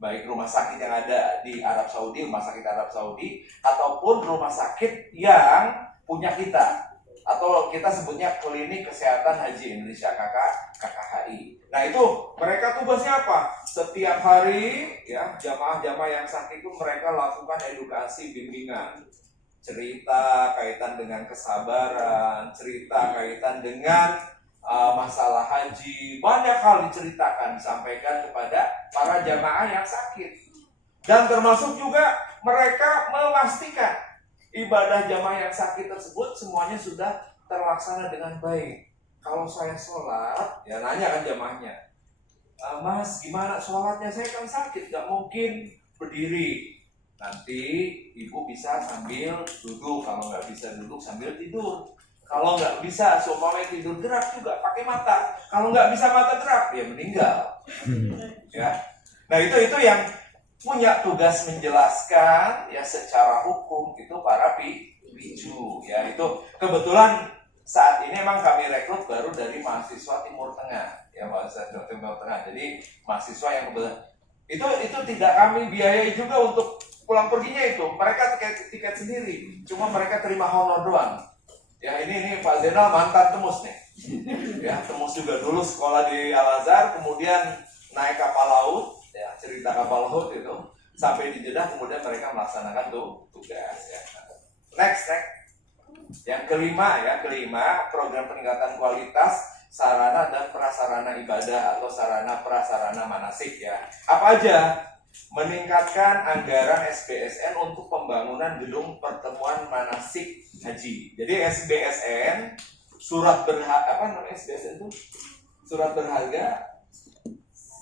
Baik rumah sakit yang ada di Arab Saudi, rumah sakit Arab Saudi, ataupun rumah sakit yang punya kita, atau kita sebutnya Klinik Kesehatan Haji Indonesia KKHI. Nah itu mereka tugasnya apa? Setiap hari ya, jamaah-jamaah yang sakit itu mereka lakukan edukasi bimbingan, cerita kaitan dengan kesabaran, cerita kaitan dengan masalah haji, banyak hal diceritakan, disampaikan kepada para jamaah yang sakit. Dan termasuk juga mereka memastikan ibadah jamaah yang sakit tersebut semuanya sudah terlaksana dengan baik. Kalau saya sholat, ya nanya kan jamaahnya, Mas gimana sholatnya? Saya kan sakit, gak mungkin berdiri. Nanti ibu bisa sambil duduk, kalau nggak bisa duduk sambil tidur. Kalau nggak bisa, seumpamanya tidur gerak juga pakai mata. Kalau nggak bisa mata gerak, ya meninggal. Ya, nah itu yang punya tugas menjelaskan ya secara hukum itu para bicu. Ya itu kebetulan saat ini memang kami rekrut baru dari mahasiswa Timur Tengah, ya mahasiswa Timur Tengah. Jadi mahasiswa yang kebetulan itu tidak kami biayai juga untuk pulang perginya itu, mereka tiket sendiri, cuma mereka terima honor doang. Ya ini Pak Zainal mantan temus nih, ya temus juga dulu sekolah di Al Azhar, kemudian naik kapal laut, ya cerita kapal laut itu, sampai di Jeddah, kemudian mereka melaksanakan tugas. Ya. Next. Yang kelima program peningkatan kualitas sarana dan prasarana ibadah atau sarana prasarana manasik ya. Apa aja? Meningkatkan anggaran SBSN untuk pembangunan gedung pertemuan manasik haji. Jadi SBSN surat berharga, apa namanya SBSN itu? Surat berharga.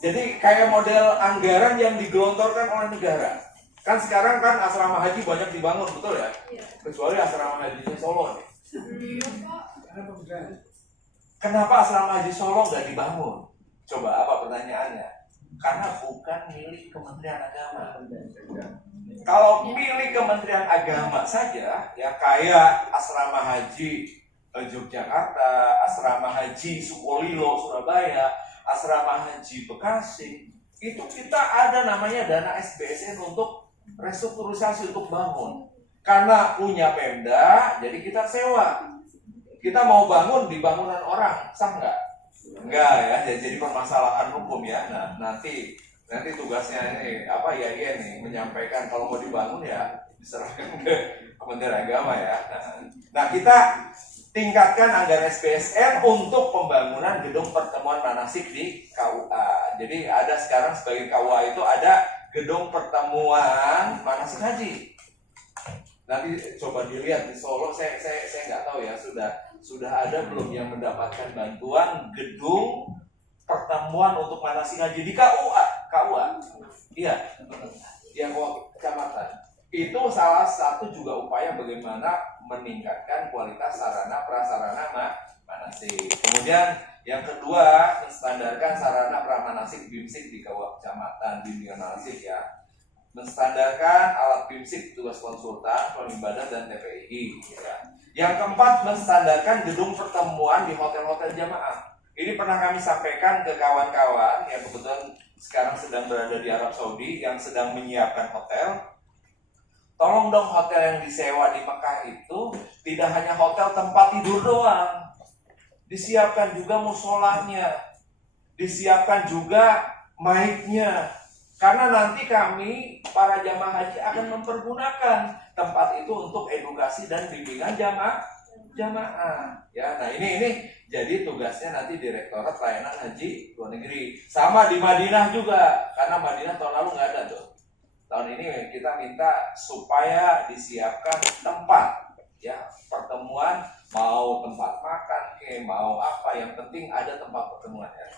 Jadi kayak model anggaran yang digelontorkan oleh negara. Kan sekarang kan asrama haji banyak dibangun, betul ya? Kecuali asrama haji Solo nih. Kenapa asrama haji Solo nggak dibangun? Coba apa pertanyaannya? Karena bukan milik Kementerian Agama. Kalau milik Kementerian Agama saja, ya kayak asrama haji Yogyakarta, asrama haji Sukolilo, Surabaya, asrama haji Bekasi, itu kita ada namanya dana SBSN untuk restrukturisasi untuk bangun. Karena punya Pemda, jadi kita sewa. Kita mau bangun di bangunan orang, sah nggak? Enggak ya, jadi permasalahan hukum ya. Nah, nanti tugasnya ini nih menyampaikan kalau mau dibangun ya diserahkan ke Kementerian Agama ya. Nah, kita tingkatkan anggaran SBSN untuk pembangunan gedung pertemuan manasik di KUA. Jadi ada sekarang sebagai KUA itu ada gedung pertemuan manasik haji. Nanti coba dilihat di Solo, saya nggak tahu ya sudah ada belum yang mendapatkan bantuan gedung pertemuan untuk manasik haji di KUA. Iya, yang kecamatan. Itu salah satu juga upaya bagaimana meningkatkan kualitas sarana prasarana manasik. Kemudian yang kedua, menstandarkan sarana pramanasik BIMSIK di kecamatan bimbingan manasik ya. Menstandarkan alat BIMSIK, tugas konsultan, ibadah dan TPI. Ya. Yang keempat, menstandarkan gedung pertemuan di hotel-hotel jamaah. Ini pernah kami sampaikan ke kawan-kawan yang kebetulan sekarang sedang berada di Arab Saudi yang sedang menyiapkan hotel. Tolong dong hotel yang disewa di Mekah itu tidak hanya hotel tempat tidur doang. Disiapkan juga musolanya, disiapkan juga mic-nya. Karena nanti kami, para jamaah haji akan mempergunakan tempat itu untuk edukasi dan bimbingan jamaah. Ya, nah ini jadi tugasnya nanti Direktorat Pelayanan Haji Luar Negeri. Sama di Madinah juga, karena Madinah tahun lalu nggak ada tuh. Tahun ini kita minta supaya disiapkan tempat, ya pertemuan, mau tempat makan, mau apa, yang penting ada tempat pertemuan ya.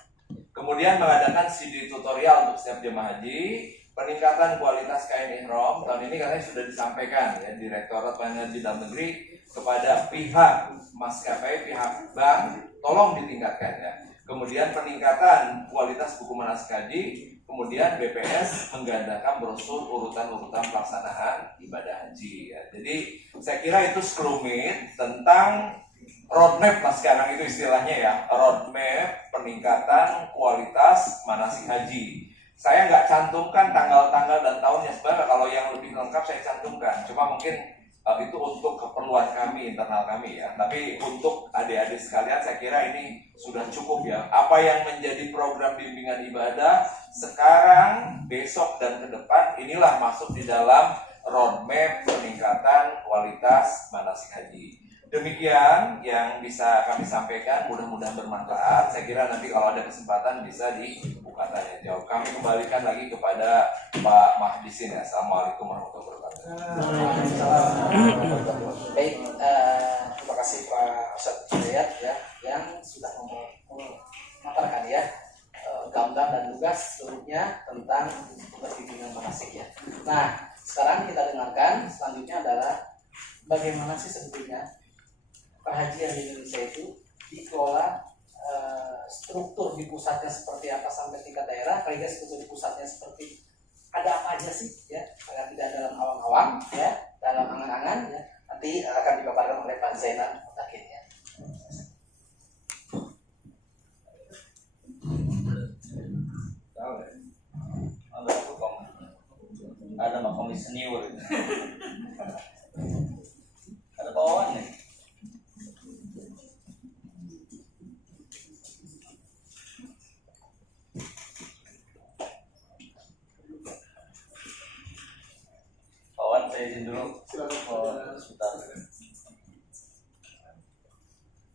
Kemudian mengadakan CD tutorial untuk setiap jemaah haji, peningkatan kualitas kain ihram. Tahun ini katanya sudah disampaikan ya Direktorat Pelayanan Haji Dalam Negeri kepada pihak maskapai, pihak bank, tolong ditingkatkan ya. Kemudian peningkatan kualitas buku manasik haji, kemudian BPS menggandakan brosur urutan-urutan pelaksanaan ibadah haji ya. Jadi saya kira itu sekelumit tentang roadmap lah sekarang itu istilahnya ya, roadmap peningkatan kualitas manasik haji. Saya nggak cantumkan tanggal-tanggal dan tahunnya, sebenarnya kalau yang lebih lengkap saya cantumkan. Cuma mungkin itu untuk keperluan kami, internal kami ya. Tapi untuk adik-adik sekalian saya kira ini sudah cukup ya. Apa yang menjadi program bimbingan ibadah sekarang, besok dan ke depan, inilah masuk di dalam roadmap peningkatan kualitas manasik haji. Demikian yang bisa kami sampaikan, mudah-mudahan bermanfaat. Saya kira nanti kalau ada kesempatan bisa dibuka tanya jawab. Kami kembalikan lagi kepada Pak Mahdisin. Assalamualaikum warahmatullahi wabarakatuh. Baik, terima kasih Pak Ustadz Hidayat ya, yang sudah memaparkan ya gambar dan tugas seluruhnya tentang bimbingan manasik ya. Nah, Sekarang kita dengarkan selanjutnya adalah bagaimana sih sebetulnya perhajian di Indonesia itu dikelola, struktur di pusatnya seperti apa sampai tingkat daerah, paling struktur di pusatnya seperti ada apa aja sih ya, agar tidak dalam awang-awang ya, dalam angan-angan ya. Nanti akan dipaparkan oleh Pak Zainal Mutakin ya. Ada makom senior, ada bawaan nih. Bawaan saya izin dulu. Sebentar.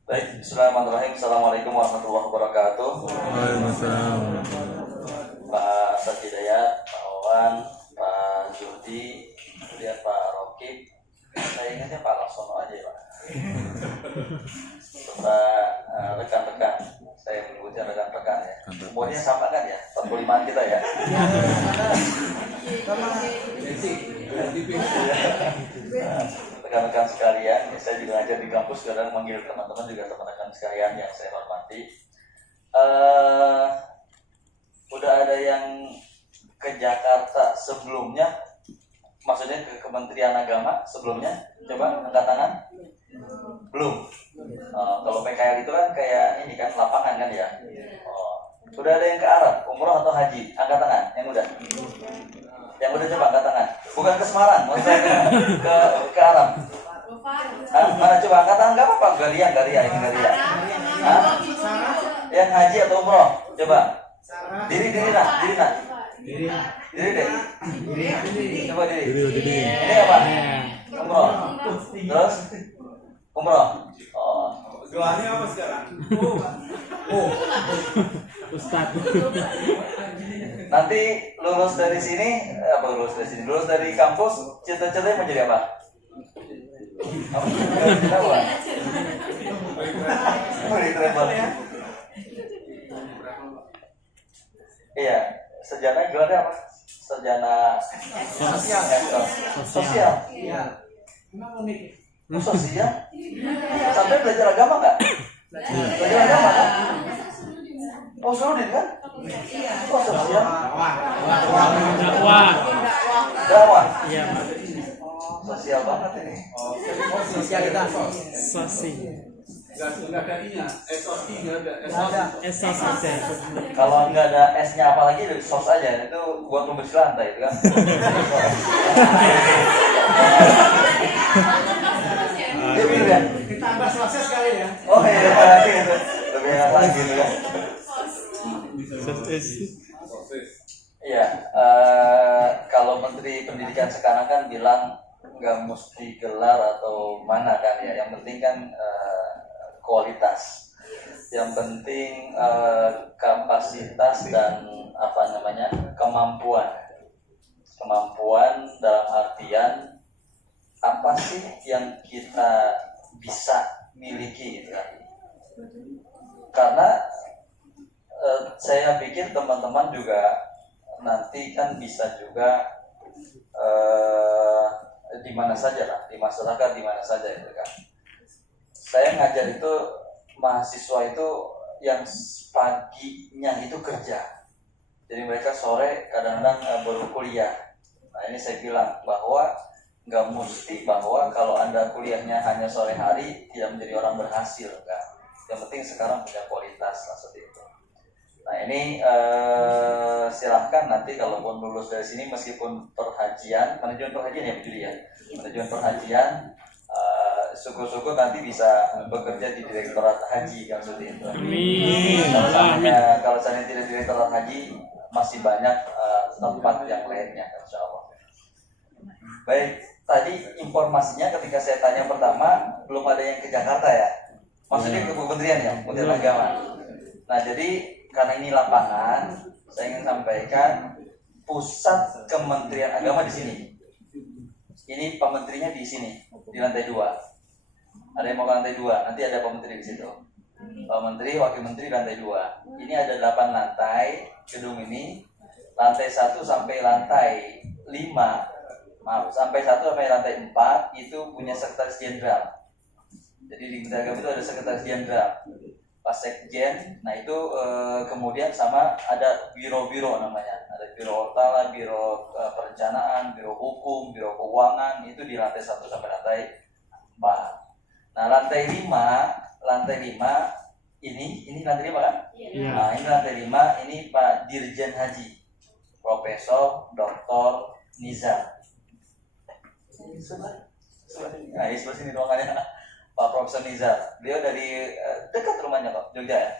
Baik, bismillahirrahmanirrahim. Assalamualaikum warahmatullahi wabarakatuh. Waalaikumsalam. Pak Asad Hidayat, Pak Wawan, Pak Judi, kemudian Pak Rokib, saya ingatnya Pak Laksono aja ya Pak. Serta rekan-rekan, saya menyebutnya rekan-rekan ya. Semuanya sama kan ya, 45 kita ya. Rekan-rekan sekalian, ya, saya juga ngajar di kampus, kadang manggil teman-teman juga teman-rekan sekalian yang saya hormati. Udah ada yang ke Jakarta sebelumnya, maksudnya ke Kementerian Agama sebelumnya, coba angkat tangan. Belum. Kalau PKL itu kan kayak ini kan lapangan kan ya. Udah ada yang ke Arab, umroh atau haji, angkat tangan. Yang udah. Yang udah coba angkat tangan. Bukan ke Semarang, maksudnya ke Arab. Mana coba angkat tangan, nggak apa-apa. Galia ini Galia. Yang haji atau umroh, coba. Diri nak. Diri deh. Coba diri. Ini apa? Umroh. Terus umroh. Gelarnya apa sekarang? Ustaz. Nanti lulus dari kampus, cita-citanya mau jadi apa? Apa? Beli travel. Iya, sarjana gelarnya apa? Sarjana sosial. Iya. Sosial? Sampai belajar agama nggak? Belajar agama kan? Oh, Sudin kan? Oh, sosial. Dakwah. Iya. Sosial banget ini. Sosialitas. Enggak ada I-nya. SOS enggak ada. SOS saja. Kalau nggak ada S-nya apalagi dari sos aja, itu buat pembersih lantai itu kan. Gitu ya. Ditambah selesai sekali ya. Oh iya, gitu. Lebih enak lagi gitu ya. Iya, kalau Menteri Pendidikan sekarang kan bilang nggak mesti gelar atau mana kan ya, yang penting kan kualitas, yang penting kapasitas dan kemampuan dalam artian apa sih yang kita bisa miliki gitu kan. Karena saya pikir teman-teman juga nanti kan bisa juga di mana saja lah, di masyarakat di mana saja gitu kan. Saya ngajar itu mahasiswa itu yang paginya itu kerja, jadi mereka sore kadang-kadang baru kuliah. Nah ini saya bilang bahwa nggak mesti bahwa kalau Anda kuliahnya hanya sore hari tidak menjadi orang berhasil kan. Yang penting sekarang punya kualitas lah seperti itu. Nah ini silahkan nanti kalaupun lulus dari sini meskipun manajemen perhajian ya Bu Juli ya, manajemen perhajian, syukur-syukur nanti bisa bekerja di Direktorat Haji kan seperti itu. Amin. Kalau saya tidak Direktorat Haji masih banyak tempat yang lainnya insya Allah. Baik, tadi informasinya ketika saya tanya pertama belum ada yang ke Jakarta ya, maksudnya ke Kementerian ya, Kementerian Agama. Nah jadi karena ini lapangan, saya ingin sampaikan pusat Kementerian Agama di sini. Ini Pak Menterinya di sini, di lantai 2. Ada yang mau ke lantai 2, nanti ada Pak Menteri di situ. Pak Menteri, Wakil Menteri lantai 2. Ini ada 8 lantai gedung ini. Lantai 1 sampai lantai 5 maaf, sampai 1 sampai lantai 4 itu punya sekretaris jenderal. Jadi di Kementerian Agama itu ada sekretaris jenderal, Pak Sekjen. Nah itu kemudian sama ada biro-biro namanya, ada biro Ortala, biro perencanaan, biro hukum, biro keuangan, itu di lantai 1 sampai lantai 4. Nah lantai 5 ini lantai 5 kan? Iya. Nah ini lantai 5 ini Pak Dirjen Haji, Profesor Dr. Nizar. Nah di sebelah sini ruangannya Pak Profesor Nizar. Beliau dari dekat rumahnya kok, Jogja ya.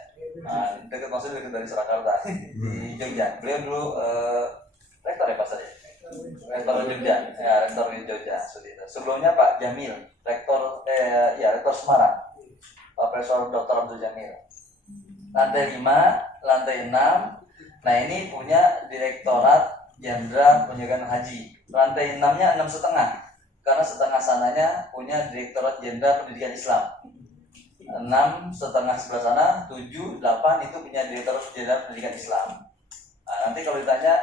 Nah, dekat maksudnya dekat dari Surakarta di Jogja. Beliau dulu rektor ya Pak Sadi. Rektor Jogja, ya rektor di Jogja. Sebelumnya Pak Jamil, rektor rektor Semarang. Pak Profesor Dr. Abdul Jamil. Lantai 5, lantai 6. Nah ini punya Direktorat Jenderal Penyelenggaraan Haji. Lantai 6-nya 6,5, karena setengah sananya punya Direktorat Jenderal Pendidikan Islam. 6,5 sebelah sana, 7, 8 itu punya Direktorat Jenderal Pendidikan Islam. Nah, nanti kalau ditanya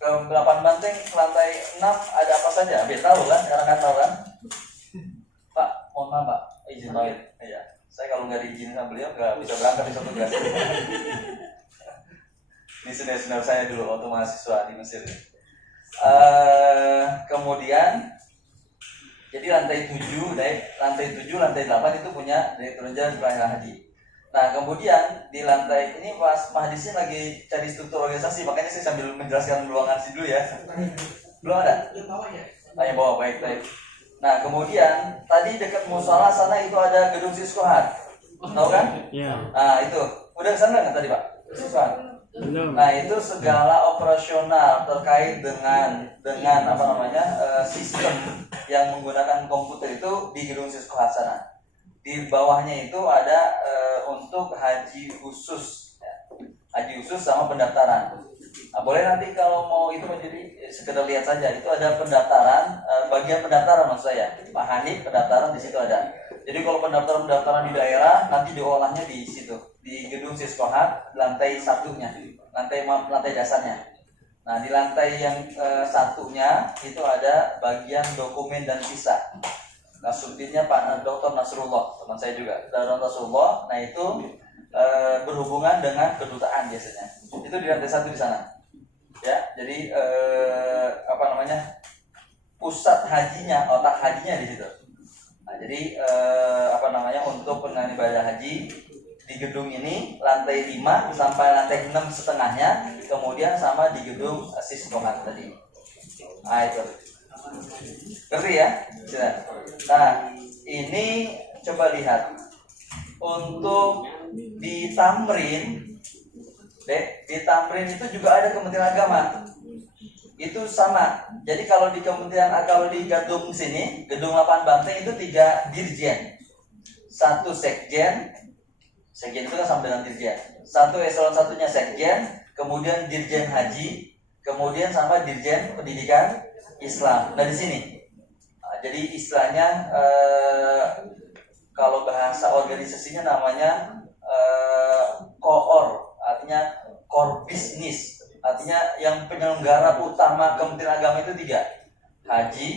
ke 8 banteng lantai 6 ada apa saja, biar tahu kan, sekarang kan tahu kan. Pak, mohon maaf Pak, izin banget. Iya. Saya kalau nggak diizinin sama beliau nggak bisa berangkat di suatu tugas. Ini senior saya dulu waktu mahasiswa di Mesir. Kemudian jadi lantai 7, lantai 8 itu punya Direktur Jenderal Pelayanan Haji. Nah kemudian di lantai ini Mas Mahdisi lagi cari struktur organisasi, makanya saya sambil menjelaskan ruangan sih dulu ya. Belum ada? Yang bawah, baik. Nah kemudian tadi dekat musola sana itu ada gedung Siskohat, tahu kan? Iya. Nah itu udah kesana nggak tadi Pak? Siskohat. Belum. Nah itu segala operasional terkait dengan apa namanya sistem yang menggunakan komputer itu di gedung Siskohat sana. Di bawahnya itu ada untuk haji khusus, ya. Haji khusus sama pendaftaran. Nah, boleh nanti kalau mau itu menjadi sekedar lihat saja, itu ada pendaftaran, bagian pendaftaran maksud saya, Pak Hanif pendaftaran di situ ada. Jadi kalau pendaftaran di daerah nanti diolahnya di situ, di gedung Siskohat lantai 1-nya, lantai dasarnya. Nah di lantai yang 1-nya itu ada bagian dokumen dan visa. Nah subditnya Pak Dr. Nasrullah, teman saya juga, Dr. Nasrullah. Nah itu berhubungan dengan kedutaan biasanya. Itu di lantai 1 di sana. Ya, jadi pusat hajinya, otak hajinya di situ. Nah, jadi untuk penanganan ibadah haji di gedung ini lantai 5 sampai lantai 6,5-nya, kemudian sama di gedung Siskohat tadi. Nah itu, ngerti ya? Nah ini coba lihat untuk di Tamrin. Di Tamrin itu juga ada Kementerian Agama. Itu sama. Jadi kalau di Kementerian Agama di gedung sini, gedung 8 banteng itu 3 dirjen. 1 sekjen. Sekjen itu kan sama dengan dirjen. 1 eselon 1-nya sekjen, kemudian dirjen haji, kemudian sama dirjen pendidikan Islam. Nah di sini. Nah, jadi istilahnya kalau bahasa organisasinya namanya koor, artinya core business, artinya yang penyelenggara utama Kementerian Agama itu 3, haji,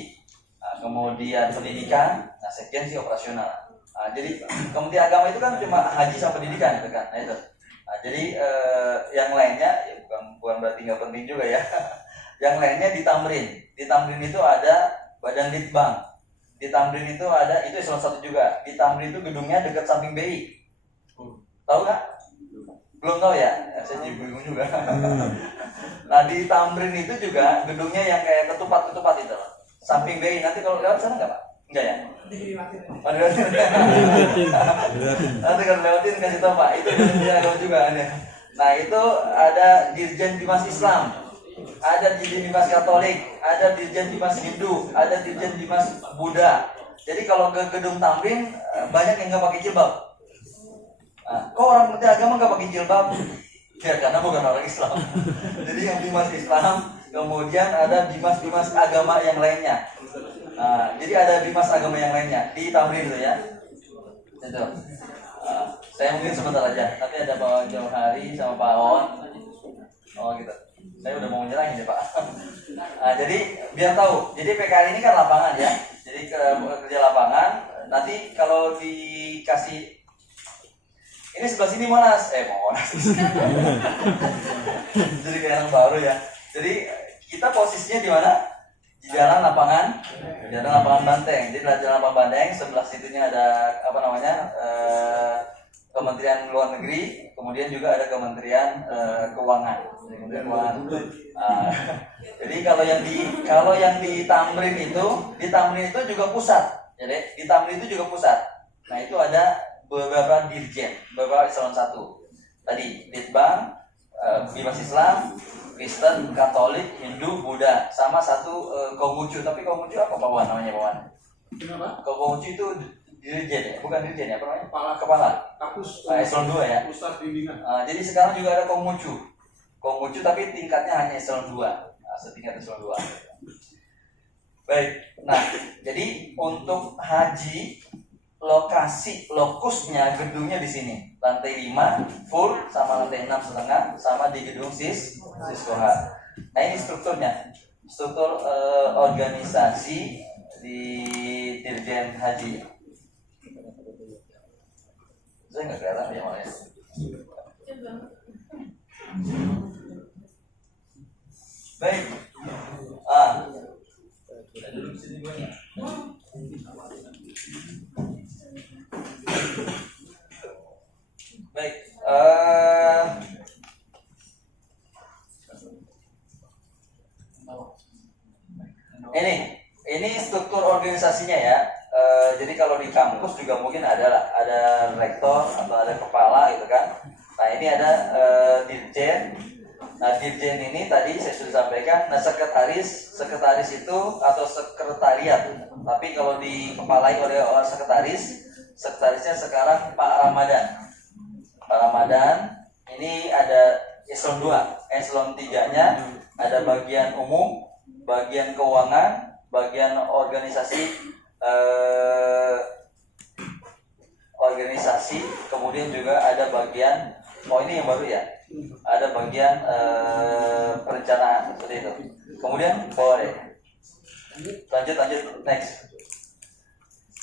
kemudian pendidikan, nah sekjen sih operasional. Nah, jadi Kementerian Agama itu kan cuma haji sama pendidikan gitu kan, nah itu. Nah, jadi yang lainnya ya bukan berarti nggak penting juga ya. Yang lainnya di Tamrin. Di Tamrin itu ada Badan Litbang. Di Tamrin itu ada, itu salah satu juga. Di Tamrin itu gedungnya dekat samping BI. Tahu nggak? Belum tahu ya? Saya juga bingung juga. Nah di Tamrin itu juga gedungnya yang kayak ketupat-ketupat itu, samping BI. Nanti kalau lewat sana nggak Pak? Enggak ya? Nanti kalau lewatin kasih tahu Pak. Itu gedungnya juga ada. Nah itu ada Dirjen Bimas Islam, ada Dirjen Bimas Katolik, ada Dirjen Bimas Hindu, ada Dirjen Bimas Buddha. Jadi kalau ke gedung Tamrin banyak yang nggak pakai jilbab. Nah, kok orang Kementerian Agama nggak pakai jilbab? Ya karena bukan orang Islam. Jadi yang Bimas Islam, kemudian ada Bimas agama yang lainnya. Nah, jadi ada Bimas agama yang lainnya di Tamrin itu ya. Itu. Saya mungkin sebentar aja. Nanti ada Pak Jauhari sama Pak Awan. Oh gitu. Saya udah mau menyerang ini Pak. Nah, jadi biar tahu. Jadi PKL ini kan lapangan ya. Jadi kerja lapangan. Nanti kalau dikasih ini sebelah sini Monas, Monas. Jadi kayak yang baru ya. Jadi kita posisinya di mana? Di jalan lapangan Banteng. Jadi jalan lapangan Banteng, sebelah situnya ada apa namanya? Kementerian Luar Negeri, kemudian juga ada Kementerian Keuangan. Kementerian Keuangan. Jadi kalau yang di Tamrin itu juga pusat. Jadi di Tamrin itu juga pusat. Nah, itu ada beberapa dirjen, beberapa eselon 1. Tadi Litbang, Bimas Islam, Kristen, Katolik, Hindu, Buddha, sama satu Konghucu. Tapi Konghucu apa Pak Wan namanya Pak Wan? Kenapa? Konghucu itu dirjen ya, bukan dirjen ya, apa namanya? Kepala. Kapus. Eselon 2 ya. Pusat bimbingan. Jadi sekarang juga ada Konghucu. Konghucu tapi tingkatnya hanya eselon 2. Setingkat eselon 2. Baik. Nah, jadi untuk haji lokusnya gedungnya di sini. Lantai 5 full sama lantai 6,5 sama di gedung Siskoha. Nah, ini strukturnya. Struktur organisasi di Dirjen Haji. Saya nggak kelihatan ya malah. Baik. Duduk sini gue nih. Baik. Ini struktur organisasinya ya. Jadi kalau di kampus juga mungkin ada rektor atau ada kepala gitu kan. Nah, ini ada dirjen. Nah, dirjen ini tadi saya sudah sampaikan. Nah, sekretaris itu atau sekretariat. Tapi kalau dikepalai oleh orang sekretarisnya sekarang Pak Ramadan. Pak Ramadan ini ada eselon 2, eselon 3-nya ada bagian umum, bagian keuangan, bagian organisasi, kemudian juga ada bagian ini yang baru ya. Ada bagian perencanaan seperti itu. Kemudian bawah deh. Lanjut next.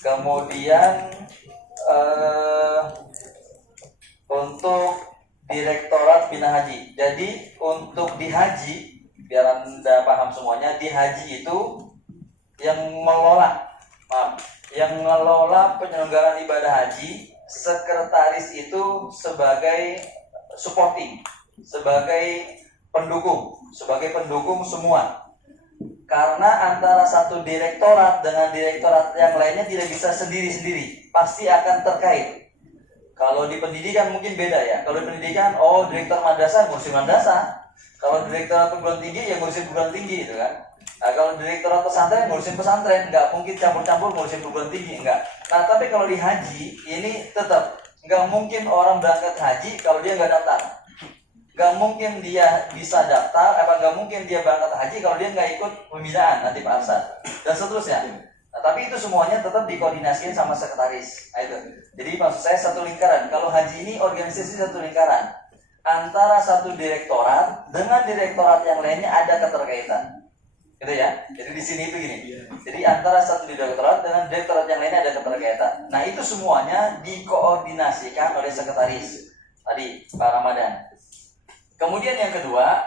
Kemudian untuk Direktorat Bina Haji. Jadi untuk di haji, biar Anda paham semuanya, di haji itu yang mengelola penyelenggaraan ibadah haji, sekretaris itu sebagai supporting, sebagai pendukung semua. Karena antara satu direktorat dengan direktorat yang lainnya tidak bisa sendiri-sendiri, pasti akan terkait. Kalau di pendidikan mungkin beda ya. Kalau di pendidikan, direktur madrasah ngurusin madrasah. Kalau direktur perguruan tinggi ya ngurusin perguruan tinggi gitu kan. Nah, kalau direktur pesantren ngurusin pesantren, nggak mungkin campur-campur ngurusin perguruan tinggi, enggak. Nah, tapi kalau di haji ini tetap nggak mungkin orang berangkat haji kalau dia nggak daftar. Nggak mungkin dia bisa daftar, nggak mungkin dia berangkat haji kalau dia nggak ikut pembinaan nanti Pak Arsad dan seterusnya. Nah, tapi itu semuanya tetap dikoordinasikan sama sekretaris. Nah, itu. Jadi maksud saya satu lingkaran. Kalau haji ini organisasi satu lingkaran. Antara satu direktorat dengan direktorat yang lainnya ada keterkaitan. Gitu ya. Jadi di sini itu gini. Jadi antara satu direktorat dengan direktorat yang lainnya ada keterkaitan. Nah, itu semuanya dikoordinasikan oleh sekretaris. Tadi Pak Ramadan. Kemudian yang kedua,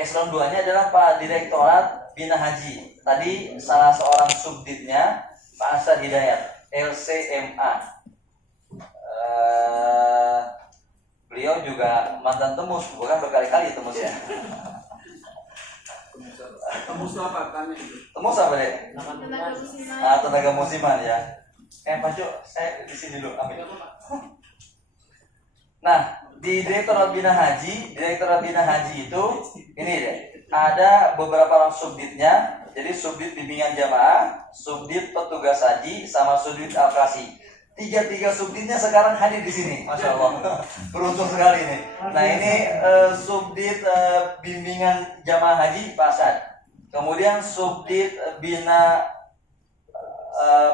eselon 2-nya adalah Pak Direktorat Bina Haji. Tadi salah seorang subditnya Pak Asad Hidayat, LCMA. Beliau juga mantan temus, bukan berkali-kali temus ya. Temus apa? Tanya itu. Temus apa deh? Tenaga musiman ya. Pak Jo, saya di sini dulu. Amin. Nah, di Direktorat Bina Haji itu ini deh. Ada beberapa orang subditnya. Jadi subdit bimbingan jamaah, subdit petugas haji, sama subdit alokasi. Tiga subditnya sekarang hadir di sini, masya Allah. Beruntung sekali ini. Nah, ini subdit bimbingan jamaah haji Pak Asad. Kemudian subdit bina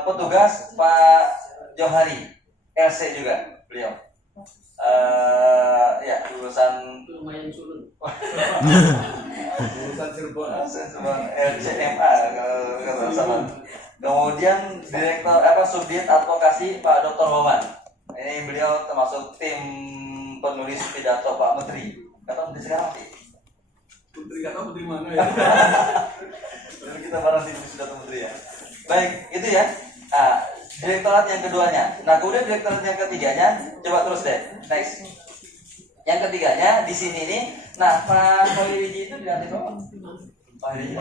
petugas Pak Johari, LC juga beliau. Ya lulusan Itu lumayan sulit. Urusan Cirebon. LCMA kalau salah. Kemudian direktur subdit advokasi Pak Dr. Wawan. Ini beliau termasuk tim penulis pidato Pak Menteri. Kata Menteri sekarang sih. Menteri nggak tahu menteri mana ya. Lalu kita bareng di pidato Menteri ya. Baik, itu ya. Nah, direktorat yang keduanya. Nah, kemudian direktorat yang ketiganya, coba terus deh. Next. Yang ketiganya di sini nih. Nah, Pak Khairiji itu di lantai berapa? Pak Khairiji.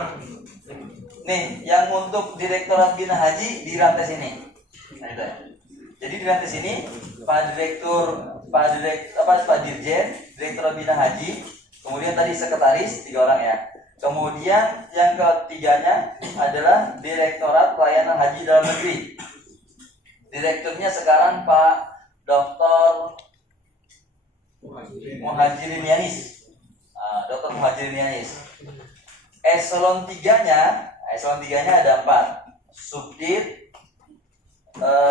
Nih, yang untuk direktorat bina haji di lantai sini. Nah, itu ya. Jadi di lantai sini Pak Dirjen, direktorat bina haji, kemudian tadi sekretaris 3 orang ya. Kemudian yang ketiganya adalah direktorat pelayanan haji dalam negeri. Direkturnya sekarang Pak Dr. Muhajirin Yanis. Dr. Muhajirin Yanis. Eselon 3-nya ada 4. Subdit,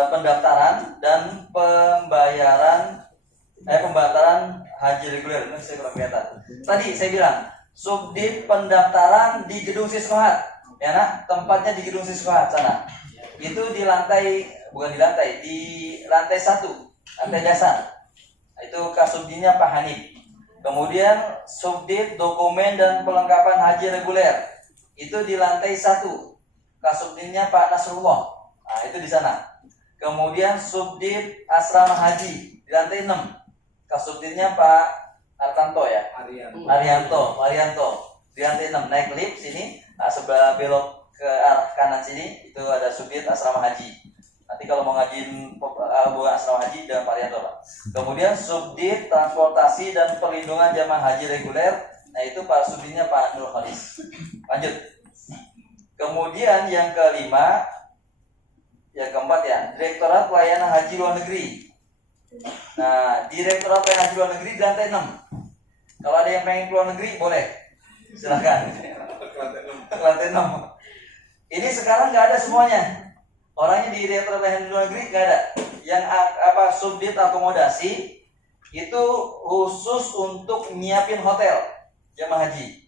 pendaftaran dan pembataran haji reguler. Ini saya kurang kelihatan. Tadi saya bilang subdit pendaftaran di gedung Siswahat, ya nak, tempatnya di gedung Siswahat sana. Itu di lantai 1, lantai dasar. Itu kasubditnya Pak Hanif. Kemudian subdit dokumen dan pelengkapan haji reguler. Itu di lantai 1. Kasubditnya Pak Nasrullah. Nah, itu di sana. Kemudian subdit asrama haji di lantai 6. Kasubditnya Pak Artanto ya. Arianto. Di lantai 6 naik lift sini, sebelah belok ke arah kanan sini itu ada subdit asrama haji. Nanti kalau mau ngajuin buat asrama haji dan Pak Arianto, Pak. Kemudian subdit transportasi dan perlindungan jamaah haji reguler. Nah, itu Pak subditnya Pak Nur Khalis. Lanjut. Kemudian yang keempat ya, direktorat pelayanan haji luar negeri. Nah, direktorat pelayanan haji luar negeri di lantai 6. Kalau ada yang pengen keluar negeri, boleh. Silahkan. Lantai 6. Ini sekarang nggak ada semuanya. Orangnya di direktorat pelayanan luar negeri nggak ada. Yang subdit akomodasi itu khusus untuk nyiapin hotel jamaah haji.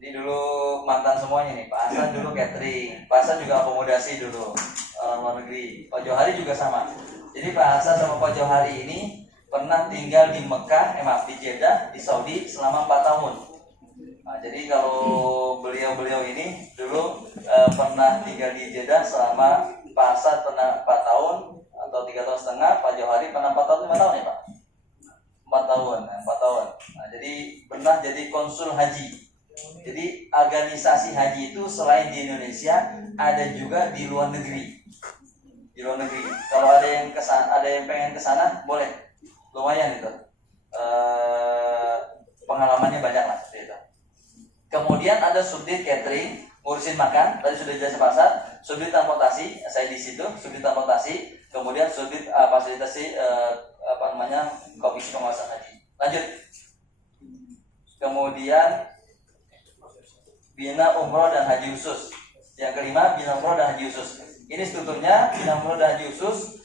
Ini dulu mantan semuanya nih. Pak Hasan dulu catering, Pak Hasan juga akomodasi dulu orang luar negeri. Pak Johari juga sama. Jadi Pak Hasan sama Pak Johari ini pernah tinggal di Mekah, di Jeddah, di Saudi selama 4 tahun. Nah, jadi kalau beliau ini dulu pernah tinggal di Jeddah selama Pak Hasan pernah 4 tahun atau 3 tahun setengah, Pak Johari pernah 4 tahun 5 tahun ya Pak? 4 tahun. Nah, jadi pernah jadi konsul haji. Jadi organisasi haji itu selain di Indonesia ada juga di luar negeri. Kalau ada yang pengen ke sana boleh. Lumayan itu. Pengalamannya banyak lah seperti itu. Kemudian ada subdit catering, ngurusin makan, tadi sudah jelas pasar, subdit transportasi, saya di situ, subdit transportasi, kemudian subdit fasilitasi komisi pengawasan haji. Lanjut. Kemudian bina umroh dan haji khusus. Yang kelima, bina umroh dan haji khusus. Ini strukturnya bina umroh dan haji khusus.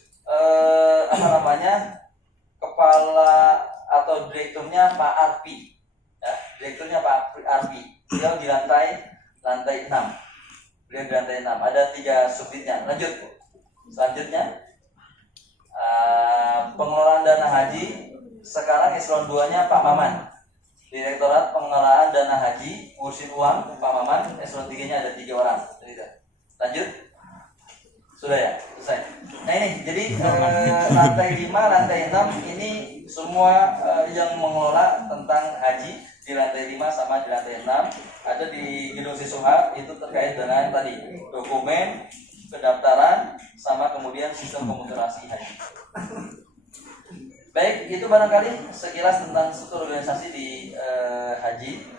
Kepala atau direkturnya Pak Arpi. Ya, direkturnya Pak Arpi. Beliau di lantai 6. Beliau di lantai 6. Ada 3 subditnya. Lanjut. Selanjutnya pengelolaan dana haji. Sekarang eselon 2-nya Pak Maman. Direktorat pengelolaan dana haji, ngurusin uang, Pak Maman. Eselon 3-nya ada 3 orang. Lanjut. Sudah ya? Selesai. Nah ini, jadi lantai 5, lantai 6 ini semua yang mengelola tentang haji di lantai 5 sama di lantai 6. Ada di gedung Siswahat, itu terkait dengan tadi dokumen, pendaftaran, sama kemudian sistem komunikasi haji. Baik, itu barangkali sekilas tentang struktur organisasi di haji.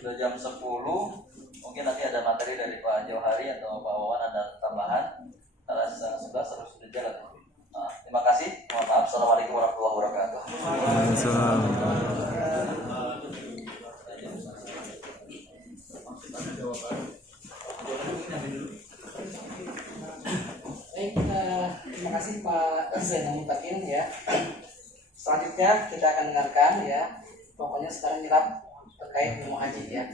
Sudah jam 10. Mungkin nanti ada materi dari Pak Johari atau Pak Wawan, ada tambahan. Karena sebelah harus sudah jalan. Nah, terima kasih. Mohon maaf. Assalamualaikum warahmatullahi wabarakatuh. Baik, terima kasih Pak Zainal Mutakin ya. Selanjutnya kita akan dengarkan ya. Pokoknya sekarang nyerap terkait ilmu haji ya.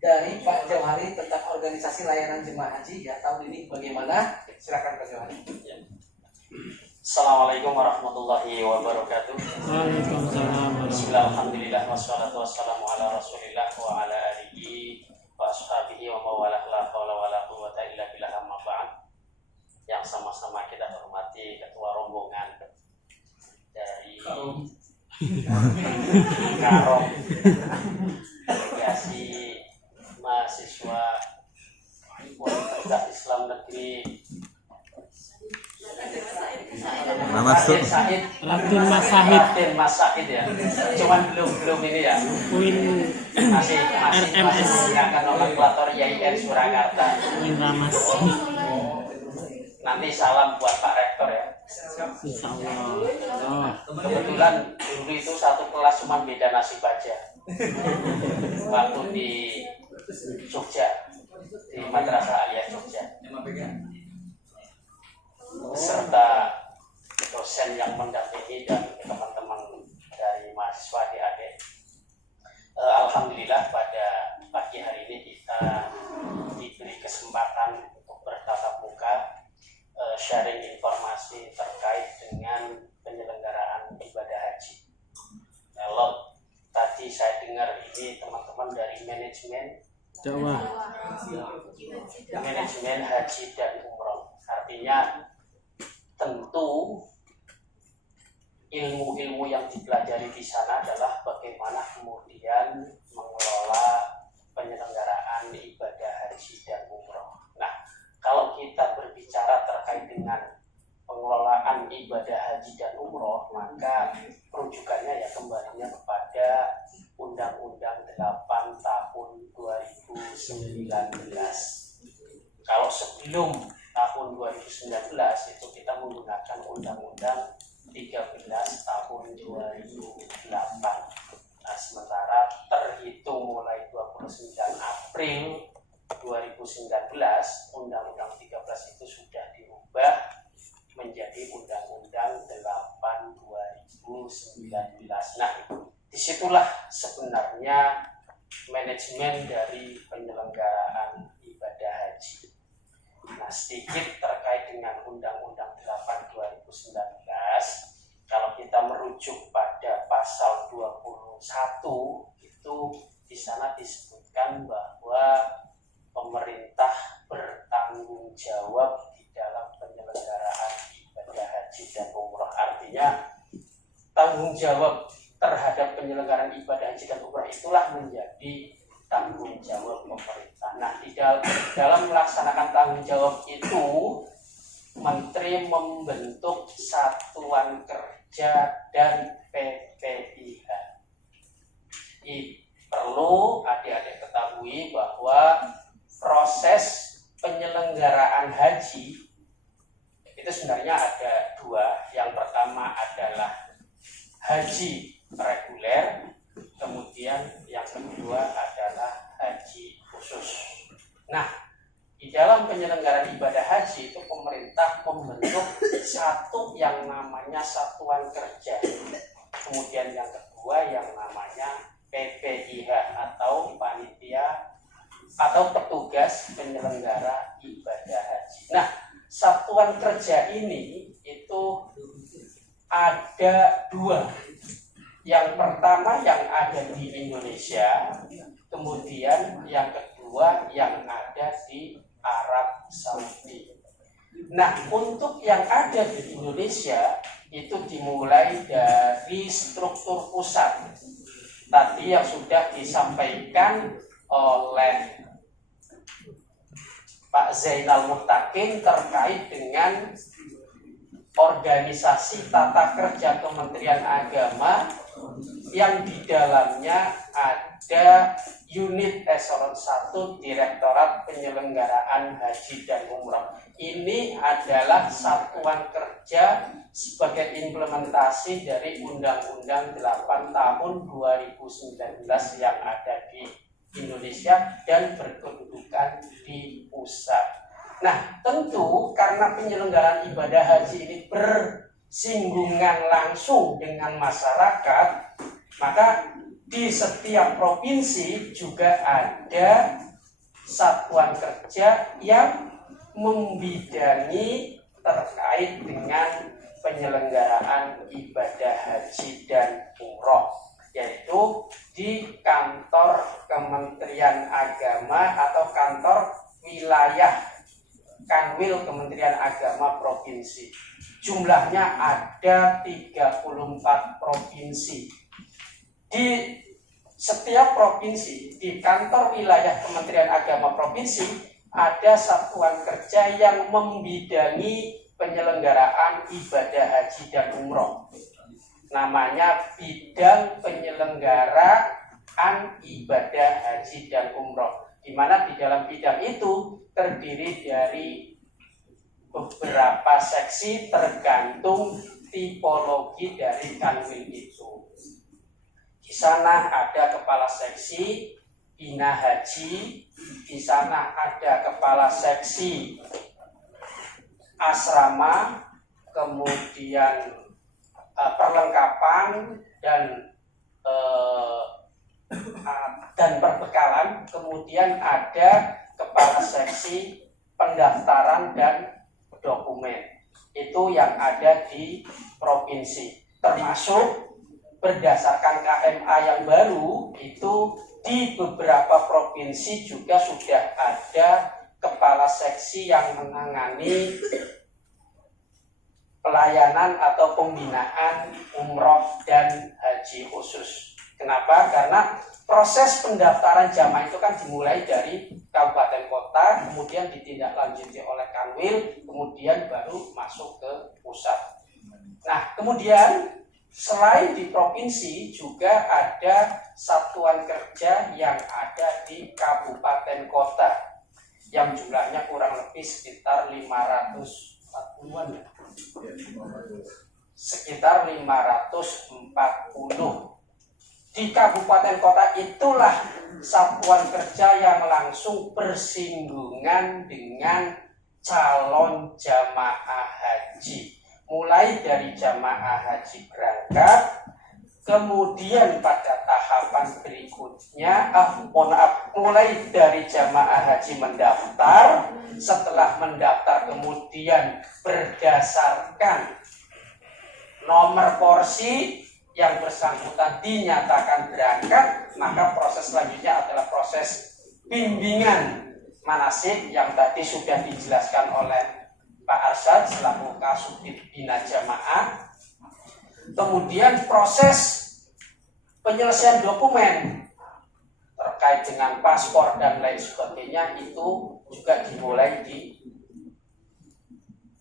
Dari Pak Jauhari tentang organisasi layanan jemaah haji ya tahun ini bagaimana? Silakan Pak Jauhari. Assalamualaikum warahmatullahi wabarakatuh. Waalaikumsalam. Bismillahirrahmanirrahim. Wassalatu wassalamu ala Rasulillah wa ala alihi wa ashabihi wa mawalah la haula wala quwwata illa billah amma ba'd. Yang sama-sama kita hormati ketua rombongan dari Karong Delegasi Mahasiswa Universitas Islam Negeri Raden Mas Sahid. Raden Mas Sahid ya. Cuman belum ini ya. Win Masih RMS. menggunakan nomenklatur YIN Surakarta. Win Ramas. Nanti salam buat Pak Rektor ya. Insyaallah. Oh. Kebetulan dulu itu satu kelas cuma beda nasib aja. Waktu di Jogja, di Madrasah Aliyah Jogja. Serta dosen yang mendampingi dan teman-teman dari mahasiswa adik-adik. Alhamdulillah pada pagi hari ini kita diberi kesempatan untuk bertatap muka, sharing informasi terkait dengan penyelenggaraan ibadah haji. Kalau tadi saya dengar ini teman-teman dari manajemen haji dan umroh, artinya tentu ilmu-ilmu yang dipelajari di sana adalah bagaimana kemudian mengelola penyelenggaraan ibadah haji dan umroh. Nah, kalau kita berbicara terkait dengan pengelolaan ibadah haji dan umroh, maka rujukannya ya kembalinya kepada Undang-Undang 8 tahun 2019. Kalau sebelum tahun 2019 itu kita menggunakan Undang-Undang 13 tahun 2008. Nah, sementara terhitung mulai 29 April 2019 Undang-Undang 13 itu sudah dirubah menjadi Undang-Undang 8 2019. Nah, disitulah sebenarnya manajemen dari penyelenggaraan ibadah haji. Nah, sedikit terkait dengan Undang-Undang 8 2019, kalau kita merujuk pada pasal 21 itu di sana disebutkan bahwa pemerintah bertanggung jawab di dalam penyelenggaraan ibadah haji dan umroh. Artinya tanggung jawab terhadap penyelenggaraan ibadah haji dan umroh itulah menjadi tanggung jawab pemerintah. Nah, di dalam melaksanakan tanggung jawab itu, Menteri membentuk Satuan Kerja dan PPIH. Perlu adik-adik ketahui bahwa proses penyelenggaraan haji itu sebenarnya ada dua. Yang pertama adalah haji reguler, kemudian yang kedua adalah haji khusus. Nah, di dalam penyelenggaraan ibadah haji itu pemerintah membentuk satu yang namanya Satuan Kerja, kemudian yang kedua yang namanya PPIH atau panitia atau petugas penyelenggara ibadah haji. Nah, Satuan Kerja ini itu ada dua. Yang pertama yang ada di Indonesia, kemudian yang kedua yang ada di Arab Saudi. Nah, untuk yang ada di Indonesia itu dimulai dari struktur pusat. Tadi yang sudah disampaikan oleh Pak Zainal Mutakin terkait dengan organisasi tata kerja Kementerian Agama yang di dalamnya ada unit eselon 1 Direktorat Penyelenggaraan Haji dan Umroh. Ini adalah satuan kerja sebagai implementasi dari Undang-Undang 8 tahun 2019 yang ada di Indonesia dan berkedudukan di pusat. Nah, tentu karena penyelenggaraan ibadah haji ini bersinggungan langsung dengan masyarakat, maka di setiap provinsi juga ada satuan kerja yang membidangi terkait dengan penyelenggaraan ibadah haji dan umroh, yaitu di kantor Kementerian Agama atau kantor wilayah Kanwil Kementerian Agama Provinsi. Jumlahnya ada 34 provinsi. Di setiap provinsi, di kantor wilayah Kementerian Agama Provinsi, ada satuan kerja yang membidangi penyelenggaraan ibadah haji dan umroh. Namanya bidang penyelenggaraan ibadah haji dan umroh, di mana di dalam bidang itu terdiri dari beberapa seksi tergantung tipologi dari kanwil itu. Di sana ada kepala seksi bina haji, di sana ada kepala seksi asrama, kemudian perlengkapan dan perbekalan, kemudian ada kepala seksi pendaftaran dan dokumen. Itu yang ada di provinsi, termasuk berdasarkan KMA yang baru itu di beberapa provinsi juga sudah ada kepala seksi yang menangani pelayanan atau pembinaan umroh dan haji khusus. Kenapa? Karena proses pendaftaran jamaah itu kan dimulai dari kabupaten kota, kemudian ditindaklanjuti oleh Kanwil, kemudian baru masuk ke pusat. Nah, kemudian selain di provinsi juga ada satuan kerja yang ada di kabupaten kota yang jumlahnya kurang lebih sekitar 540-an, sekitar 540. Di kabupaten kota itulah satuan kerja yang langsung bersinggungan dengan calon jamaah haji, mulai dari jamaah haji berangkat, kemudian pada tahapan berikutnya, mulai dari jamaah haji mendaftar, setelah mendaftar kemudian berdasarkan nomor porsi yang bersangkutan dinyatakan berangkat, maka proses selanjutnya adalah proses bimbingan manasik yang tadi sudah dijelaskan oleh Pak Arsyad selaku Kasubdit Bina Jamaah. Kemudian proses penyelesaian dokumen terkait dengan paspor dan lain sebagainya itu juga dimulai di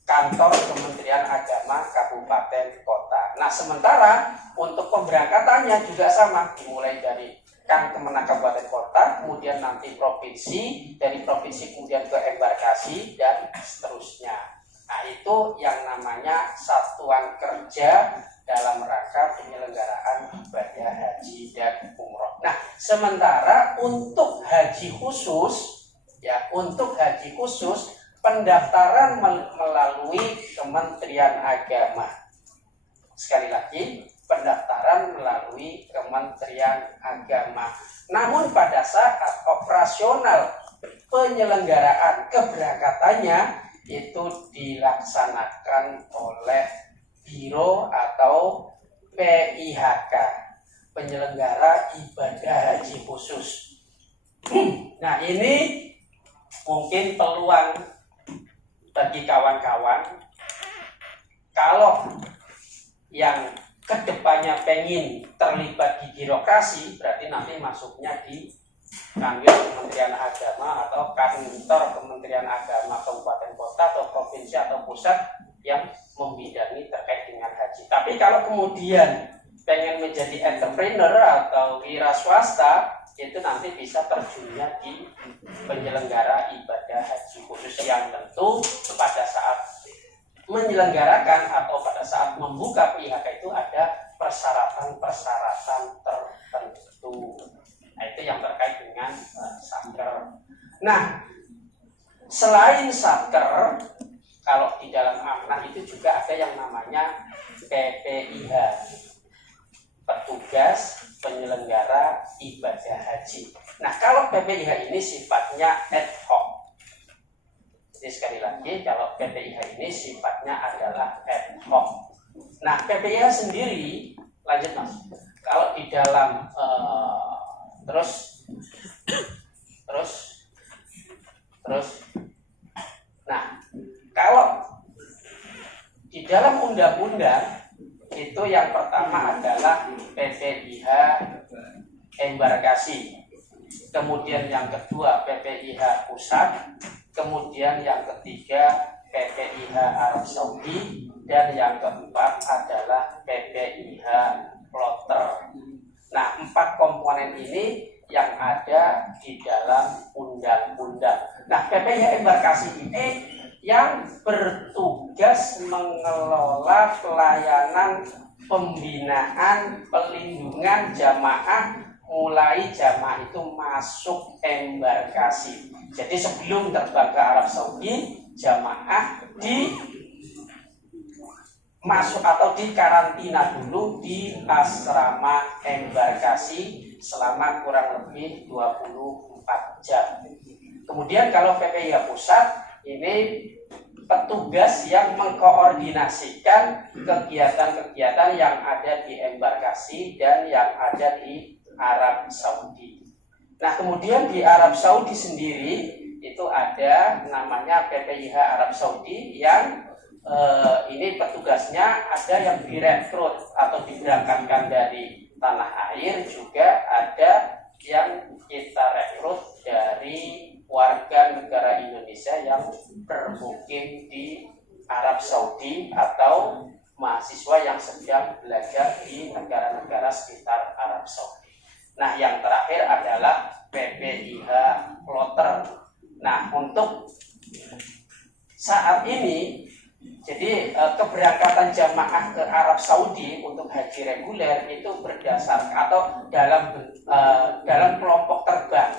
kantor Kementerian Agama Kabupaten Kota. Nah, sementara untuk pemberangkatannya juga sama, dimulai dari Kemenag Kabupaten Kota, kemudian nanti provinsi, dari provinsi kemudian ke embarkasi dan seterusnya. Nah, itu yang namanya satuan kerja dalam rangka penyelenggaraan ibadah haji dan umroh. Nah, sementara untuk haji khusus, ya untuk haji khusus pendaftaran melalui Kementerian Agama. Sekali lagi, pendaftaran melalui Kementerian Agama. Namun pada saat operasional penyelenggaraan keberangkatannya itu dilaksanakan oleh Biro atau PIHK, penyelenggara ibadah haji khusus. Nah, ini mungkin peluang bagi kawan-kawan kalau yang kedepannya pengen terlibat di birokrasi, berarti nanti masuknya di Kanwil Kementerian Agama atau kantor Kementerian Agama Kabupaten Kota atau provinsi atau pusat yang membidangi terkait dengan haji. Tapi kalau kemudian pengen menjadi entrepreneur atau wira swasta, itu nanti bisa terjunnya di penyelenggara ibadah haji khusus yang tentu pada saat menyelenggarakan atau pada saat membuka PIHK itu ada persyaratan-persyaratan tertentu. Nah, itu yang terkait dengan saker. Nah, selain satker, kalau di dalam amanah itu juga ada yang namanya PPIH, petugas penyelenggara ibadah haji. Nah, kalau PPIH ini sifatnya ad hoc. Jadi sekali lagi, kalau PPIH ini sifatnya adalah ad hoc. Nah, PPIH sendiri, lanjut Mas, kalau di dalam terus, nah, kalau di dalam undang-undang itu yang pertama adalah PPIH embarkasi, kemudian yang kedua PPIH pusat, kemudian yang ketiga PPIH Arab Saudi, dan yang keempat adalah PPIH plotter. Nah, 4 komponen ini yang ada di dalam undang-undang. Nah, PPIH embarkasi ini yang bertugas mengelola pelayanan pembinaan pelindungan jamaah, mulai jamaah itu masuk embarkasi. Jadi sebelum terbang ke Arab Saudi, jamaah masuk atau di karantina dulu di asrama embarkasi selama kurang lebih 24 jam. Kemudian kalau PPIH pusat ini petugas yang mengkoordinasikan kegiatan-kegiatan yang ada di embarkasi dan yang ada di Arab Saudi. Nah, kemudian di Arab Saudi sendiri itu ada namanya PPIH Arab Saudi yang ini petugasnya ada yang direkrut atau diberangkatkan dari tanah air, juga ada yang kita rekrut dari warga negara Indonesia yang bermukim di Arab Saudi atau mahasiswa yang sedang belajar di negara-negara sekitar Arab Saudi. Nah, yang terakhir adalah PPIH plotter. Nah, untuk saat ini, jadi keberangkatan jamaah ke Arab Saudi untuk haji reguler itu berdasarkan atau dalam kelompok terbang.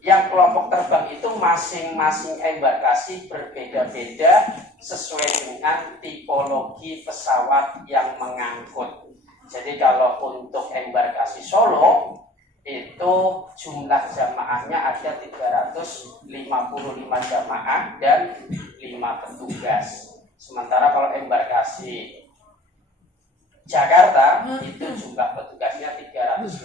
Yang kelompok terbang itu masing-masing embarkasi berbeda-beda sesuai dengan tipologi pesawat yang mengangkut. Jadi kalau untuk embarkasi Solo itu jumlah jamaahnya ada 355 jamaah dan 5 petugas. Sementara kalau embarkasi Jakarta itu jumlah petugasnya 388,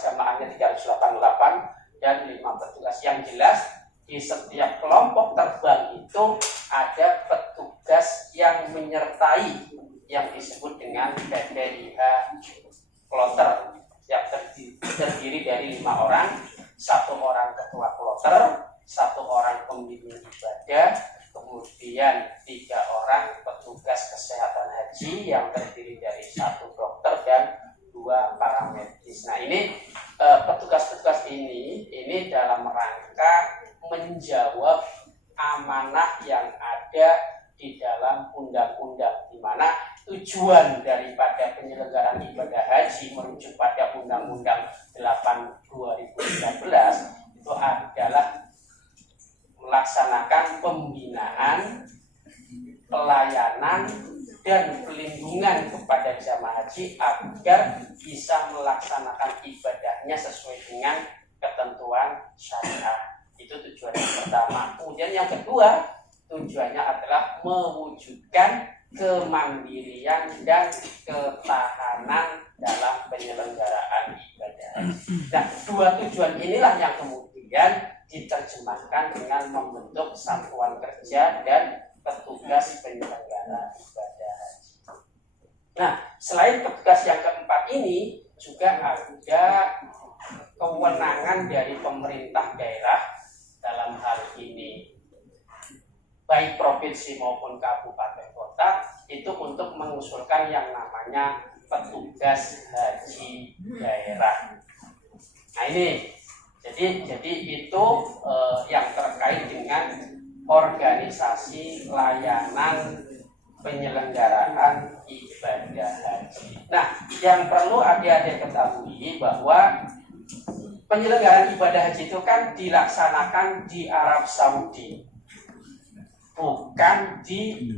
jamaahnya 388 dan 5 petugas. Yang jelas di setiap kelompok terbang itu ada petugas yang menyertai yang disebut dengan PPIH plotter yang terdiri dari 5 orang, 1 orang ketua plotter, 1 orang pembimbing ibadah, kemudian 3 orang petugas kesehatan haji yang terdiri dari 1 dokter dan 2 paramedis. Nah, ini petugas-petugas ini dalam rangka menjawab amanah yang ada di dalam undang-undang, di mana tujuan daripada penyelenggaraan ibadah haji merujuk pada Undang-Undang 8/2019 itu adalah melaksanakan pembinaan, pelayanan, dan pelindungan kepada jamaah haji agar bisa melaksanakan ibadahnya sesuai dengan ketentuan syariah. Itu tujuan yang pertama. Kemudian yang kedua, tujuannya adalah mewujudkan kemandirian dan ketahanan dalam penyelenggaraan ibadah haji. Nah, 2 tujuan inilah yang kemudian diterjemahkan dengan membentuk satuan kerja dan petugas penyelenggara ibadah haji. Nah, selain petugas yang keempat ini juga ada kewenangan dari pemerintah daerah dalam hal ini baik provinsi maupun kabupaten kota itu untuk mengusulkan yang namanya petugas haji daerah. Nah, ini jadi itu yang terkait dengan organisasi layanan penyelenggaraan ibadah haji. Nah, yang perlu adik-adik ketahui bahwa penyelenggaraan ibadah haji itu kan dilaksanakan di Arab Saudi, bukan di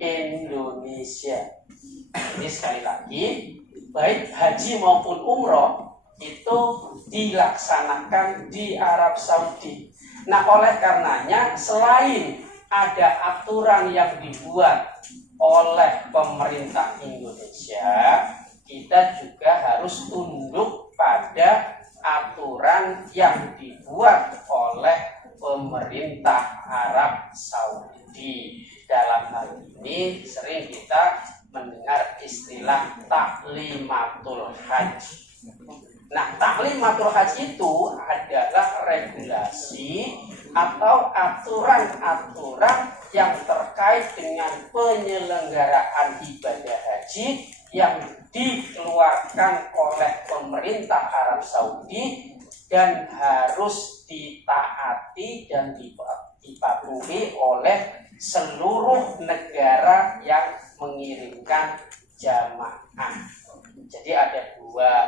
Indonesia. Ini sekali lagi, baik haji maupun umroh itu dilaksanakan di Arab Saudi. Nah, oleh karenanya selain ada aturan yang dibuat oleh pemerintah Indonesia, kita juga harus tunduk pada aturan yang dibuat oleh pemerintah Arab Saudi. Dalam hal ini sering kita mendengar istilah taklimatul haji. Nah, taklimatul haji itu adalah regulasi atau aturan-aturan yang terkait dengan penyelenggaraan ibadah haji yang dikeluarkan oleh pemerintah Arab Saudi dan harus ditaati dan dipatuhi oleh seluruh negara yang mengirimkan jamaah. Jadi ada dua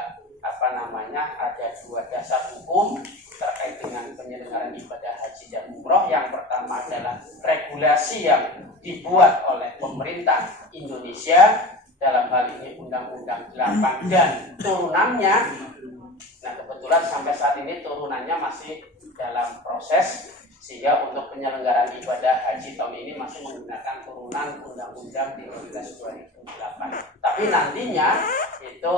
dasar hukum terkait dengan penyelenggaraan ibadah haji dan umroh. Yang pertama adalah regulasi yang dibuat oleh pemerintah Indonesia, dalam hal ini Undang-Undang 8 dan turunannya. Nah, kebetulan sampai saat ini turunannya masih dalam proses, sehingga untuk penyelenggaraan ibadah haji tahun ini masih menggunakan turunan Undang-Undang 13/2008. Tapi nantinya itu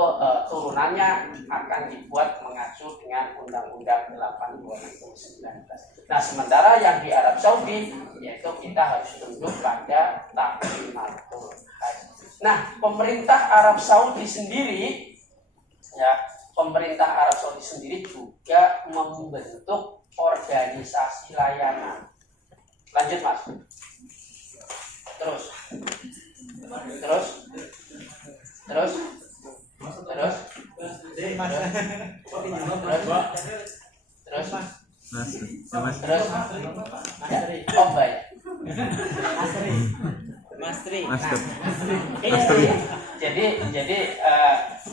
turunannya akan dibuat mengacu dengan Undang-Undang 8/2019. Nah, sementara yang di Arab Saudi yaitu kita harus tunduk pada taklimatul haji. Nah, pemerintah Arab Saudi sendiri juga membentuk organisasi layanan. Lanjut, Mas. Terus. Oh, baik. Jadi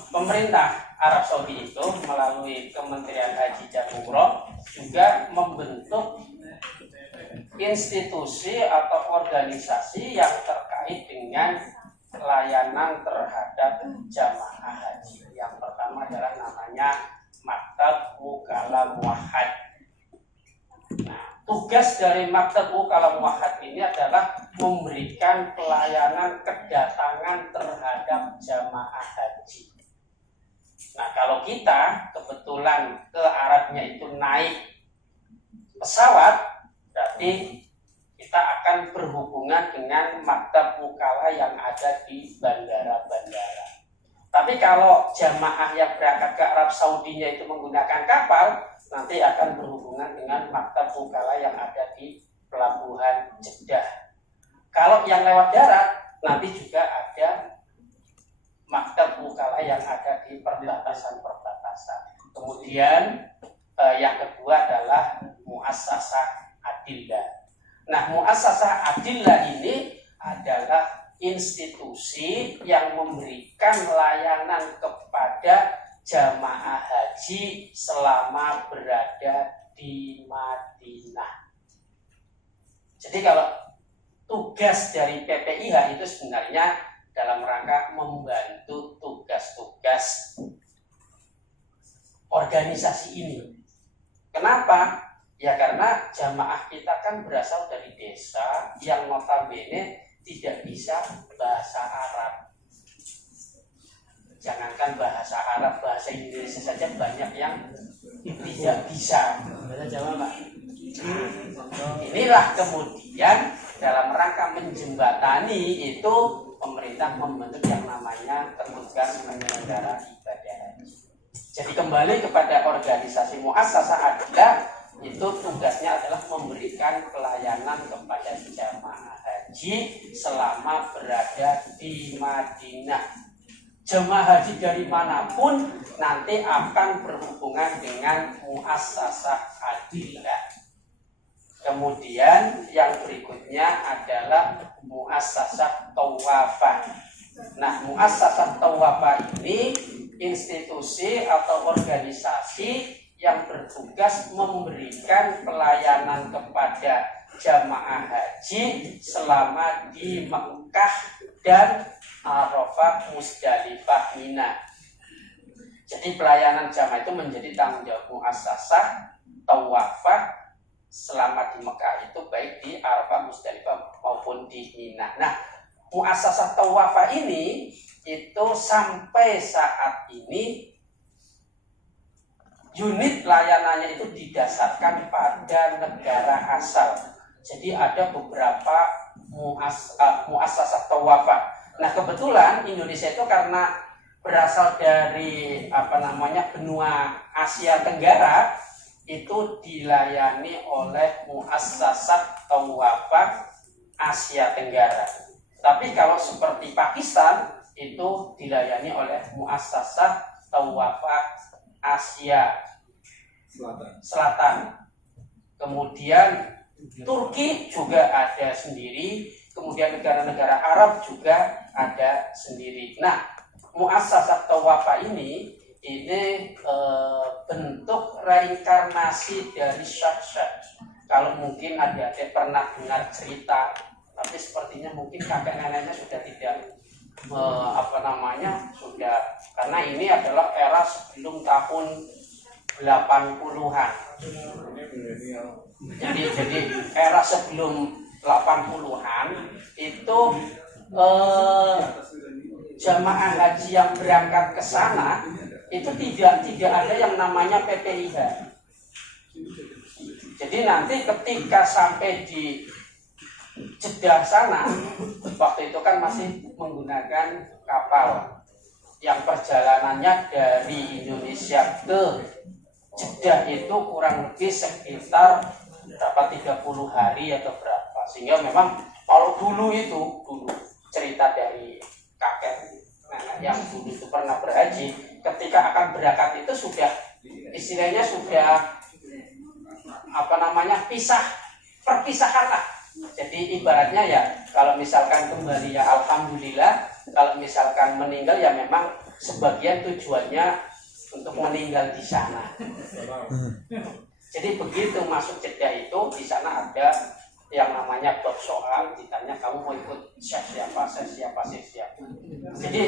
pemerintah Arab Saudi itu melalui Kementerian Haji dan Umroh juga membentuk institusi atau organisasi yang terkait dengan layanan terhadap jamaah haji. Yang pertama adalah namanya Maktab Wukala Muwahhad. Nah, tugas dari Maktab Wukala Muwahhad ini adalah memberikan pelayanan kedatangan terhadap jamaah haji. Nah, kalau kita kebetulan ke Arabnya itu naik pesawat, berarti kita akan berhubungan dengan maktab wukala yang ada di bandara-bandara. Tapi kalau jamaah yang berangkat ke Arab Saudinya itu menggunakan kapal, nanti akan berhubungan dengan maktab wukala yang ada di pelabuhan Jeddah. Kalau yang lewat darat, nanti juga ada maktab wukala yang ada di perbatasan-perbatasan. Kemudian yang kedua adalah Muassasah Adillah. Nah, Muassasah Adillah ini adalah institusi yang memberikan layanan kepada jamaah haji selama berada di Madinah. Jadi kalau tugas dari PPIH itu sebenarnya dalam rangka membantu tugas-tugas organisasi ini. Kenapa? Ya karena jamaah kita kan berasal dari desa yang notabene tidak bisa bahasa Arab. Jangankan bahasa Arab, bahasa Indonesia saja banyak yang tidak bisa. Bahasa Jawa, Pak. Inilah kemudian dalam rangka menjembatani itu pemerintah membentuk yang namanya tugas penyelenggara ibadah haji. Jadi kembali kepada organisasi Muassasah Adillah, itu tugasnya adalah memberikan pelayanan kepada jamaah haji selama berada di Madinah. Jemaah haji dari manapun nanti akan berhubungan dengan Muassasah Adillah. Kemudian yang berikutnya adalah Muassasah Tawafah. Nah, Muassasah Tawafah ini institusi atau organisasi yang bertugas memberikan pelayanan kepada jamaah haji selama di Mekah dan Arafah, Musdalifah, Mina. Jadi pelayanan jamaah itu menjadi tanggung jawab muassasah tawafah selama di Mekah itu, baik di Arafah, Musdalifah maupun di Mina. Nah, muassasah tawafah ini itu sampai saat ini unit layanannya itu didasarkan pada negara asal. Jadi ada beberapa muassasah tawafah. Nah, kebetulan Indonesia itu karena berasal dari benua Asia Tenggara, itu dilayani oleh muassasah tawafah Asia Tenggara. Tapi kalau seperti Pakistan itu dilayani oleh muassasah tawafah Asia Selatan. Kemudian Turki juga ada sendiri, kemudian negara-negara Arab juga ada sendiri. Nah, muassasah tawafah ini bentuk reinkarnasi dari syekh-syekh. Kalau mungkin ada pernah dengar cerita, tapi sepertinya mungkin kakek neneknya sudah tidak sudah, karena ini adalah era sebelum tahun 80-an. Jadi era sebelum 80-an itu jamaah haji yang berangkat ke sana itu tidak ada yang namanya PPIH. Jadi nanti ketika sampai di Jeddah sana, waktu itu kan masih menggunakan kapal yang perjalanannya dari Indonesia ke Jeddah itu kurang lebih sekitar 30 hari atau berapa. Sehingga memang kalau dulu cerita dari kakek nenek yang dulu itu pernah berhaji, ketika akan berangkat itu sudah istilahnya sudah perpisahan lah. Jadi ibaratnya ya, kalau misalkan kembali ya alhamdulillah, kalau misalkan meninggal ya memang sebagian tujuannya untuk meninggal di sana. Jadi begitu masuk Jeddah itu, di sana ada yang namanya bab soal, ditanya kamu mau ikut syekh siapa. Jadi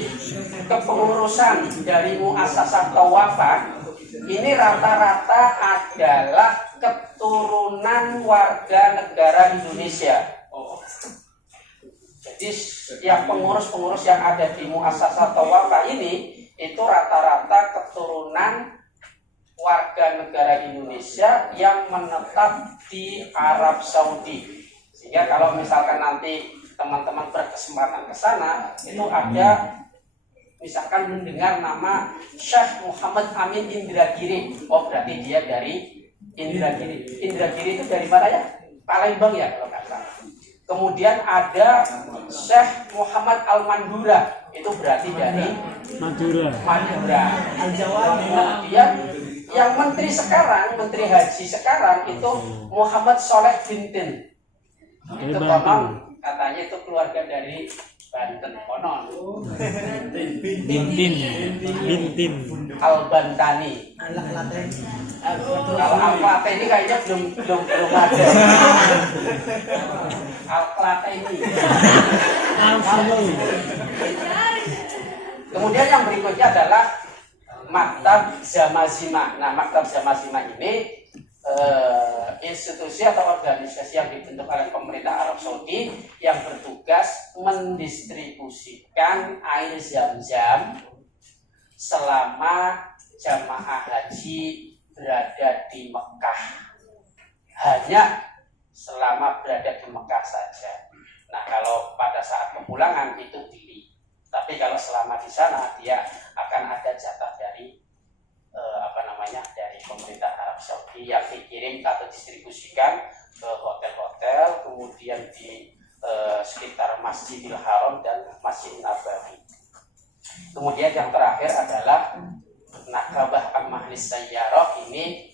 kepengurusan dari muassasah tawafah ini rata-rata adalah keturunan warga negara Indonesia. Jadi yang pengurus-pengurus yang ada di muassasah tawafah ini itu rata-rata keturunan warga negara Indonesia yang menetap di Arab Saudi. Sehingga kalau misalkan nanti teman-teman berkesempatan ke sana, itu ada misalkan mendengar nama Syekh Muhammad Amin Indragiri. Oh, berarti dia dari Indragiri. Indragiri itu dari mana ya? Palembang ya kalau nggak salah. Kemudian ada Syekh Muhammad Al-Mandura, itu berarti dari Madura. Kemudian yang menteri haji sekarang itu Muhammad Soleh Bintin. Itu konon katanya itu keluarga dari Banten konon. Bintin. Al-Bantani. Kalau Al-Plateni kayaknya belum ada. Al-Plateni. Kemudian yang berikutnya adalah Maktab Zamazimah. Nah, Maktab Zamazimah ini institusi atau organisasi yang dibentuk oleh pemerintah Arab Saudi yang bertugas mendistribusikan air zam-zam selama jamaah haji berada di Mekah. Hanya selama berada di Mekah saja. Nah, kalau pada saat kepulangan itu beli. Tapi kalau selama di sana dia akan ada jatah dari dari pemerintah Arab Saudi yang dikirim atau distribusikan ke hotel-hotel, kemudian di sekitar Masjidil Haram dan Masjid Nabawi. Kemudian yang terakhir adalah Nakabah Al-Mahlis Sayyarah. Ini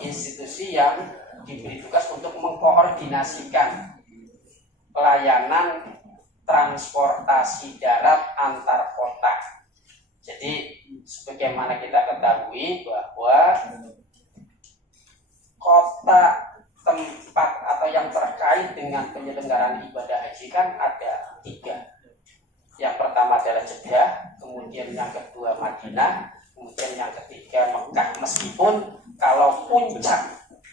institusi yang diberi tugas untuk mengkoordinasikan pelayanan transportasi darat antar kota. Jadi sebagaimana kita ketahui bahwa kota tempat atau yang terkait dengan penyelenggaraan ibadah haji kan ada 3. Yang pertama adalah Jeddah, kemudian yang kedua Madinah, kemudian yang ketiga Mekah. Meskipun kalau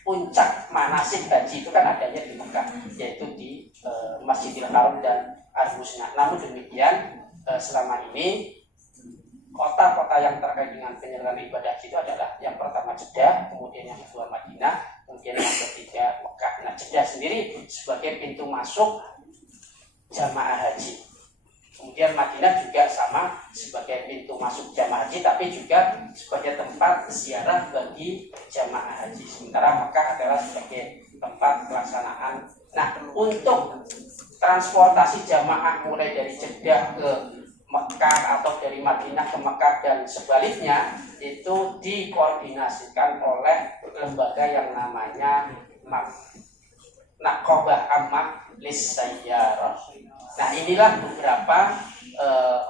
puncak manasik haji itu kan adanya di Mekah, yaitu di Masjidil Haram dan Al-Husna. Namun demikian selama ini kota-kota yang terkait dengan penyelenggaraan ibadah haji itu adalah yang pertama Jeddah, kemudian yang kedua Madinah, kemudian yang ketiga Mekah. Nah, Jeddah sendiri sebagai pintu masuk jamaah haji. Kemudian Madinah juga sama sebagai pintu masuk jamaah haji, tapi juga sebagai tempat ziarah bagi jamaah haji. Sementara Mekah adalah sebagai tempat pelaksanaan. Nah, untuk transportasi jamaah mulai dari Jeddah ke Mekah atau dari Madinah ke Mekah dan sebaliknya itu dikoordinasikan oleh lembaga yang namanya Naqobah Ammah Lis-Sayyarah. Nah, inilah beberapa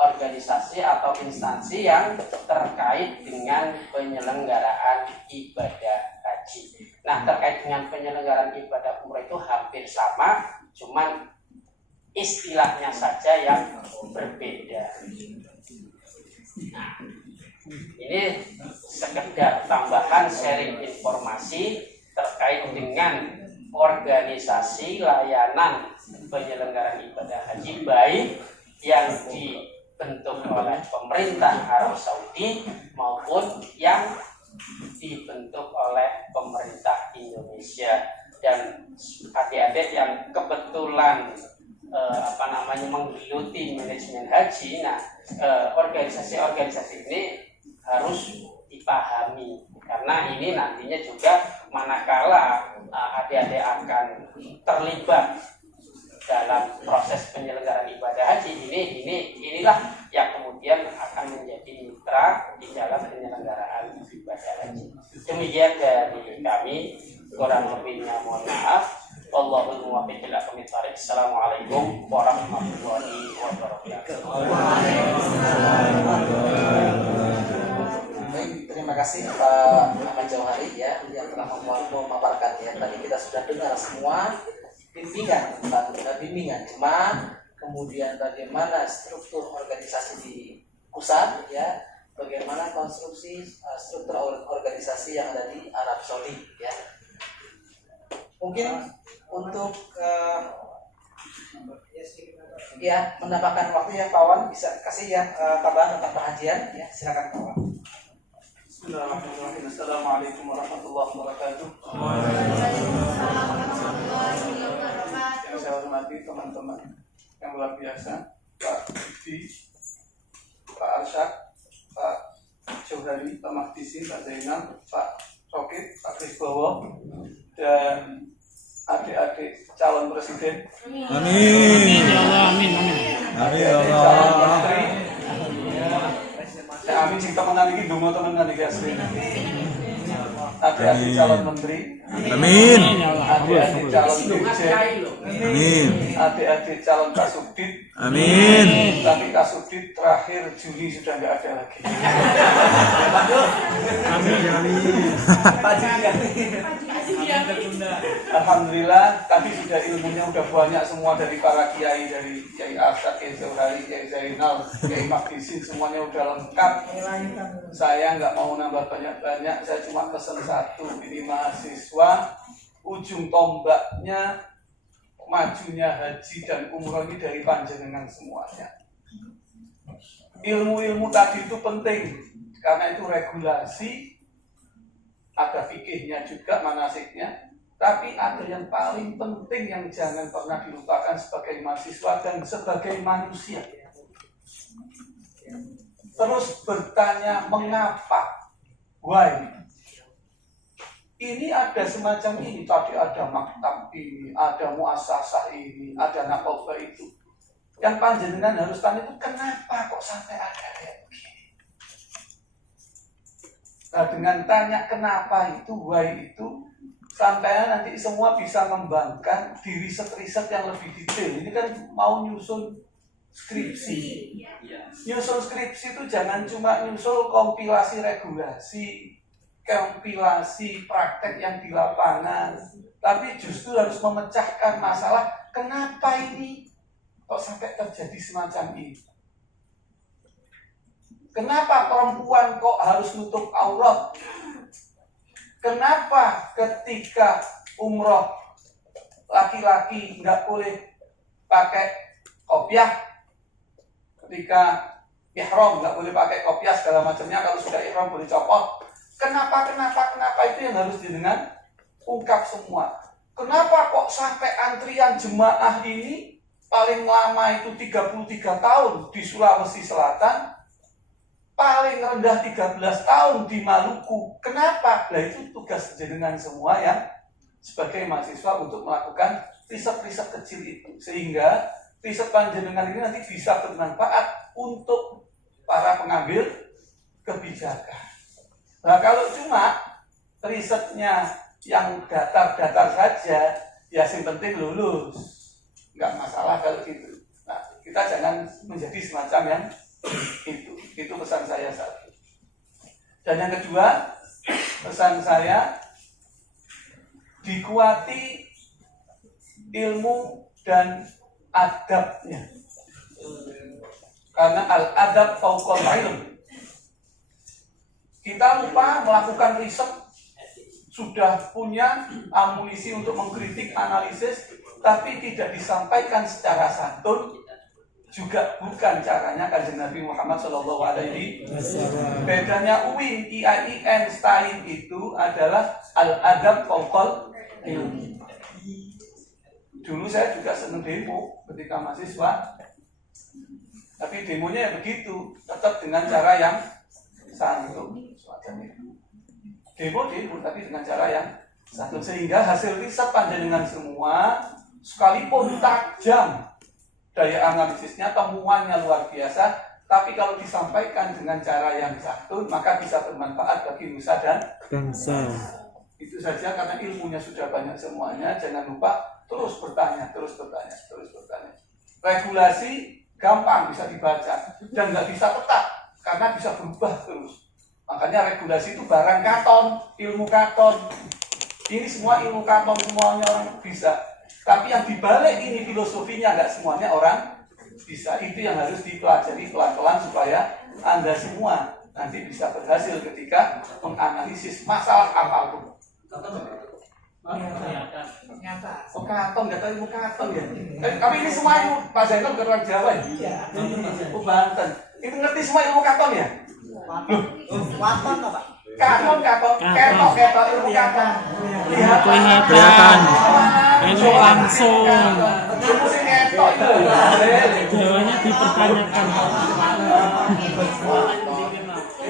organisasi atau instansi yang terkait dengan penyelenggaraan ibadah haji. Nah, terkait dengan penyelenggaraan ibadah umrah itu hampir sama, cuman istilahnya saja yang berbeda. Nah, ini sekedar tambahan sharing informasi terkait dengan organisasi layanan penyelenggaraan ibadah haji baik yang dibentuk oleh pemerintah Arab Saudi maupun yang dibentuk oleh pemerintah Indonesia. Dan adik-adik yang kebetulan menggeluti manajemen haji, nah organisasi-organisasi ini harus dipahami karena ini nantinya juga manakala adik-adik akan terlibat dalam proses penyelenggaraan ibadah haji inilah yang kemudian akan menjadi mitra di dalam penyelenggaraan ibadah haji. Demikian dari kami, kurang lebihnya mohon maaf. Wallahul muwaffiq ila aqwamit thoriq. Assalamualaikum warahmatullahi wabarakatuh. Baik, terima kasih Pak Ahmad Jauhari ya yang telah memaparkan ya. Tadi kita sudah dengar semua bimbingan tentang bimbingan jemaah, kemudian bagaimana struktur organisasi di pusat ya, bagaimana konstruksi struktur organisasi yang ada di Arab Saudi ya. Mungkin untuk ya menambahkan waktu ya Pak Wan bisa kasih ya tambahan tentang pengajian ya, silakan Pak Wan. Bismillahirrahmanirrahim. Assalamualaikum warahmatullahi wabarakatuh. Yang saya hormati teman-teman yang luar biasa, Pak Budi, Pak Arsyad, Pak Jauhari, Pak Mahdisin, Pak Zainal, Pak Rokib, Pak Krisbowo, dan adik-adik calon presiden. Amin ya Allah, amin amin. Amin ya Allah. Ya amin sing temenan iki donga temenan iki asli. Adik-adik calon menteri. Amin. Adik-adik calon dirjen. Amin. Adik-adik calon kasubdit. Amin. Tapi kasubdit terakhir Juli sudah nggak ada lagi. Alhamdulillah, tadi sudah ilmunya udah banyak semua dari para kiai, dari Kiai Arsyad, Kiai Jauhari, Kiai Zainal, Kiai Mahdisin, semuanya udah lengkap. Saya nggak mau nambah banyak-banyak, saya cuma pesan satu, ini mahasiswa, ujung tombaknya majunya haji dan umroh ini dari panjenengan semuanya. Ilmu-ilmu tadi itu penting, karena itu regulasi, ada fikihnya juga, manasiknya. Tapi ada yang paling penting yang jangan pernah dilupakan sebagai mahasiswa dan sebagai manusia. Terus bertanya mengapa, why. Ini ada semacam ini, tadi ada maktab ini, ada muasasah ini, ada naqobah itu. Yang panjenengan harus tanya itu kenapa kok sampai ada kayak begini. Nah, dengan tanya kenapa itu, why itu, sampai nanti semua bisa mengembangkan di riset-riset yang lebih detail. Ini kan mau nyusun skripsi. Nyusun skripsi itu jangan cuma nyusul kompilasi regulasi. kompilasi praktek yang di lapangan, tapi justru harus memecahkan masalah kenapa ini kok sampai terjadi semacam ini. Kenapa perempuan kok harus nutup aurat? Kenapa ketika umroh laki-laki nggak boleh pakai kopiah, ketika ihram nggak boleh pakai kopiah segala macamnya, kalau sudah ihram boleh copot. Kenapa itu yang harus dengan ungkap semua. Kenapa kok sampai antrian jemaah ini paling lama itu 33 tahun di Sulawesi Selatan, paling rendah 13 tahun di Maluku. Kenapa? Nah itu tugas jenengan semua yang sebagai mahasiswa untuk melakukan riset-riset kecil itu. Sehingga riset panjenengan ini nanti bisa bermanfaat untuk para pengambil kebijakan. Nah kalau cuma risetnya yang datar-datar saja, ya yang penting lulus. Nggak masalah kalau gitu. Nah kita jangan menjadi semacam yang itu pesan saya satu. Dan yang kedua, pesan saya dikuati ilmu dan adabnya. Karena al-adab fauqal ilm. Kita lupa melakukan riset, sudah punya amunisi untuk mengkritik, analisis, tapi tidak disampaikan secara santun. Juga bukan caranya Kanjeng Nabi Muhammad SAW. Bedanya UIN, IAI, Einstein itu adalah al-adab fauqal ilmi. Dulu saya juga senang demo ketika mahasiswa, tapi demonya ya begitu, tetap dengan cara yang santun. Demo tapi dengan cara yang santun, sehingga hasil riset panjenengan semua sekalipun tajam daya analisisnya, temuannya luar biasa, tapi kalau disampaikan dengan cara yang santun, maka bisa bermanfaat bagi nusa dan bangsa. Itu saja, karena ilmunya sudah banyak semuanya. Jangan lupa terus bertanya. Regulasi gampang bisa dibaca dan nggak bisa tetap karena bisa berubah terus. Makanya regulasi itu barang katon, ilmu katon. Ini semua ilmu katon, semuanya orang bisa. Tapi yang dibalik ini filosofinya nggak semuanya orang bisa. Itu yang harus dipelajari pelan-pelan supaya Anda semua nanti bisa berhasil ketika menganalisis masalah apapun. Oh katon, nggak tahu ilmu katon ya. Tapi ini semua ilmu Pak Zainal bukan orang Jawa ya? Oh Banten. Itu ngerti semua ilmu katon ya? Waton apa? Katon, ketok, ilmu katon. Kelihatan. Itu langsung. Ilmu sing ketok itu. Jawanya dipertanyakan.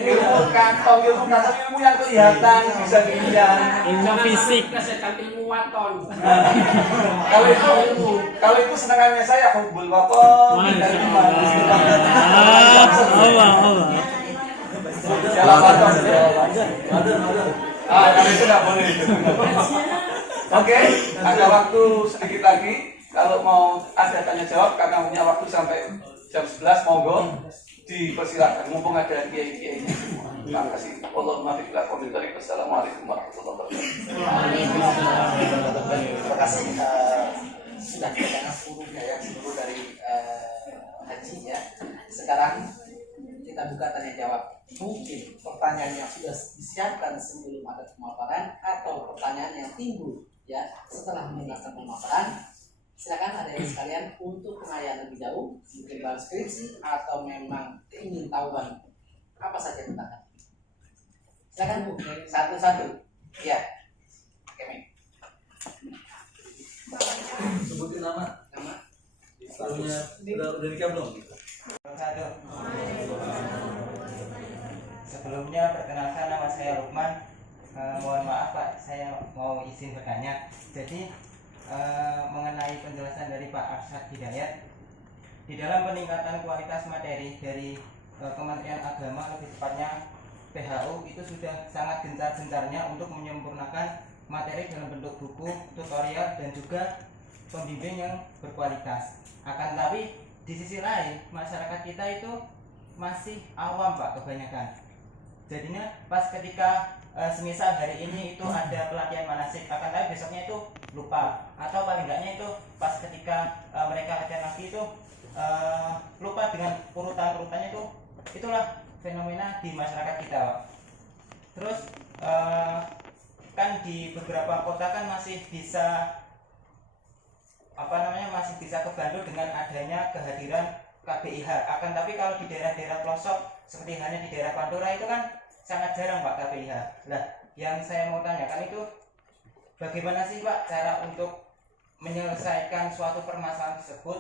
Ilmu katon, ilmu yang kelihatan, bisa dilihat. Ilmu fisik. Ilmu waton. Kalau itu senangannya saya hubbul waton. Allah. Kalau itu nggak boleh. Oke, ada waktu sedikit lagi. Kalau mau ada tanya jawab, karena punya waktu sampai jam 11, monggo dipersilakan. Mumpung ada kiai-kiainya semua. Terima kasih. Allahumma biqillah wa biqillah. Wassalamualaikum warahmatullahi wabarakatuh. Terima kasih sudah kedatangan seluruh dari haji ya. Sekarang kita buka tanya jawab. Mungkin pertanyaan yang sudah disiapkan sebelum ada pemaparan atau pertanyaan yang timbul ya setelah mendengarkan pemaparan. Silakan ada yang sekalian untuk pengayahan lebih jauh, mungkin dalam skripsi atau memang keingintahuan apa saja tentang. Silakan Bu, satu-satu. Ya. Oke, Sebutin nama. Sebelumnya udah nikah belum? Sebelumnya perkenalkan, nama saya Lukman. Mohon maaf Pak, saya mau izin bertanya. Jadi mengenai penjelasan dari Pak Arsyad Hidayat, di dalam peningkatan kualitas materi dari Kementerian Agama, lebih tepatnya PHU, itu sudah sangat gencar-gencarnya untuk menyempurnakan materi dalam bentuk buku, tutorial, dan juga pembimbing yang berkualitas. Akan tetapi di sisi lain, masyarakat kita itu masih awam Pak kebanyakan. Jadinya pas ketika semisal hari ini itu ada pelatihan manasik, akan tapi besoknya itu lupa, atau paling enggaknya itu pas ketika mereka latihan lagi itu lupa dengan urutan-urutannya itu. Itulah fenomena di masyarakat kita, Pak. Terus kan di beberapa kota kan masih bisa masih bisa kebantu dengan adanya kehadiran KBIH. Akan tapi kalau di daerah-daerah pelosok seperti hanya di daerah Pantura itu kan sangat jarang Pak KBIH. Nah, yang saya mau tanyakan itu bagaimana sih Pak cara untuk menyelesaikan suatu permasalahan tersebut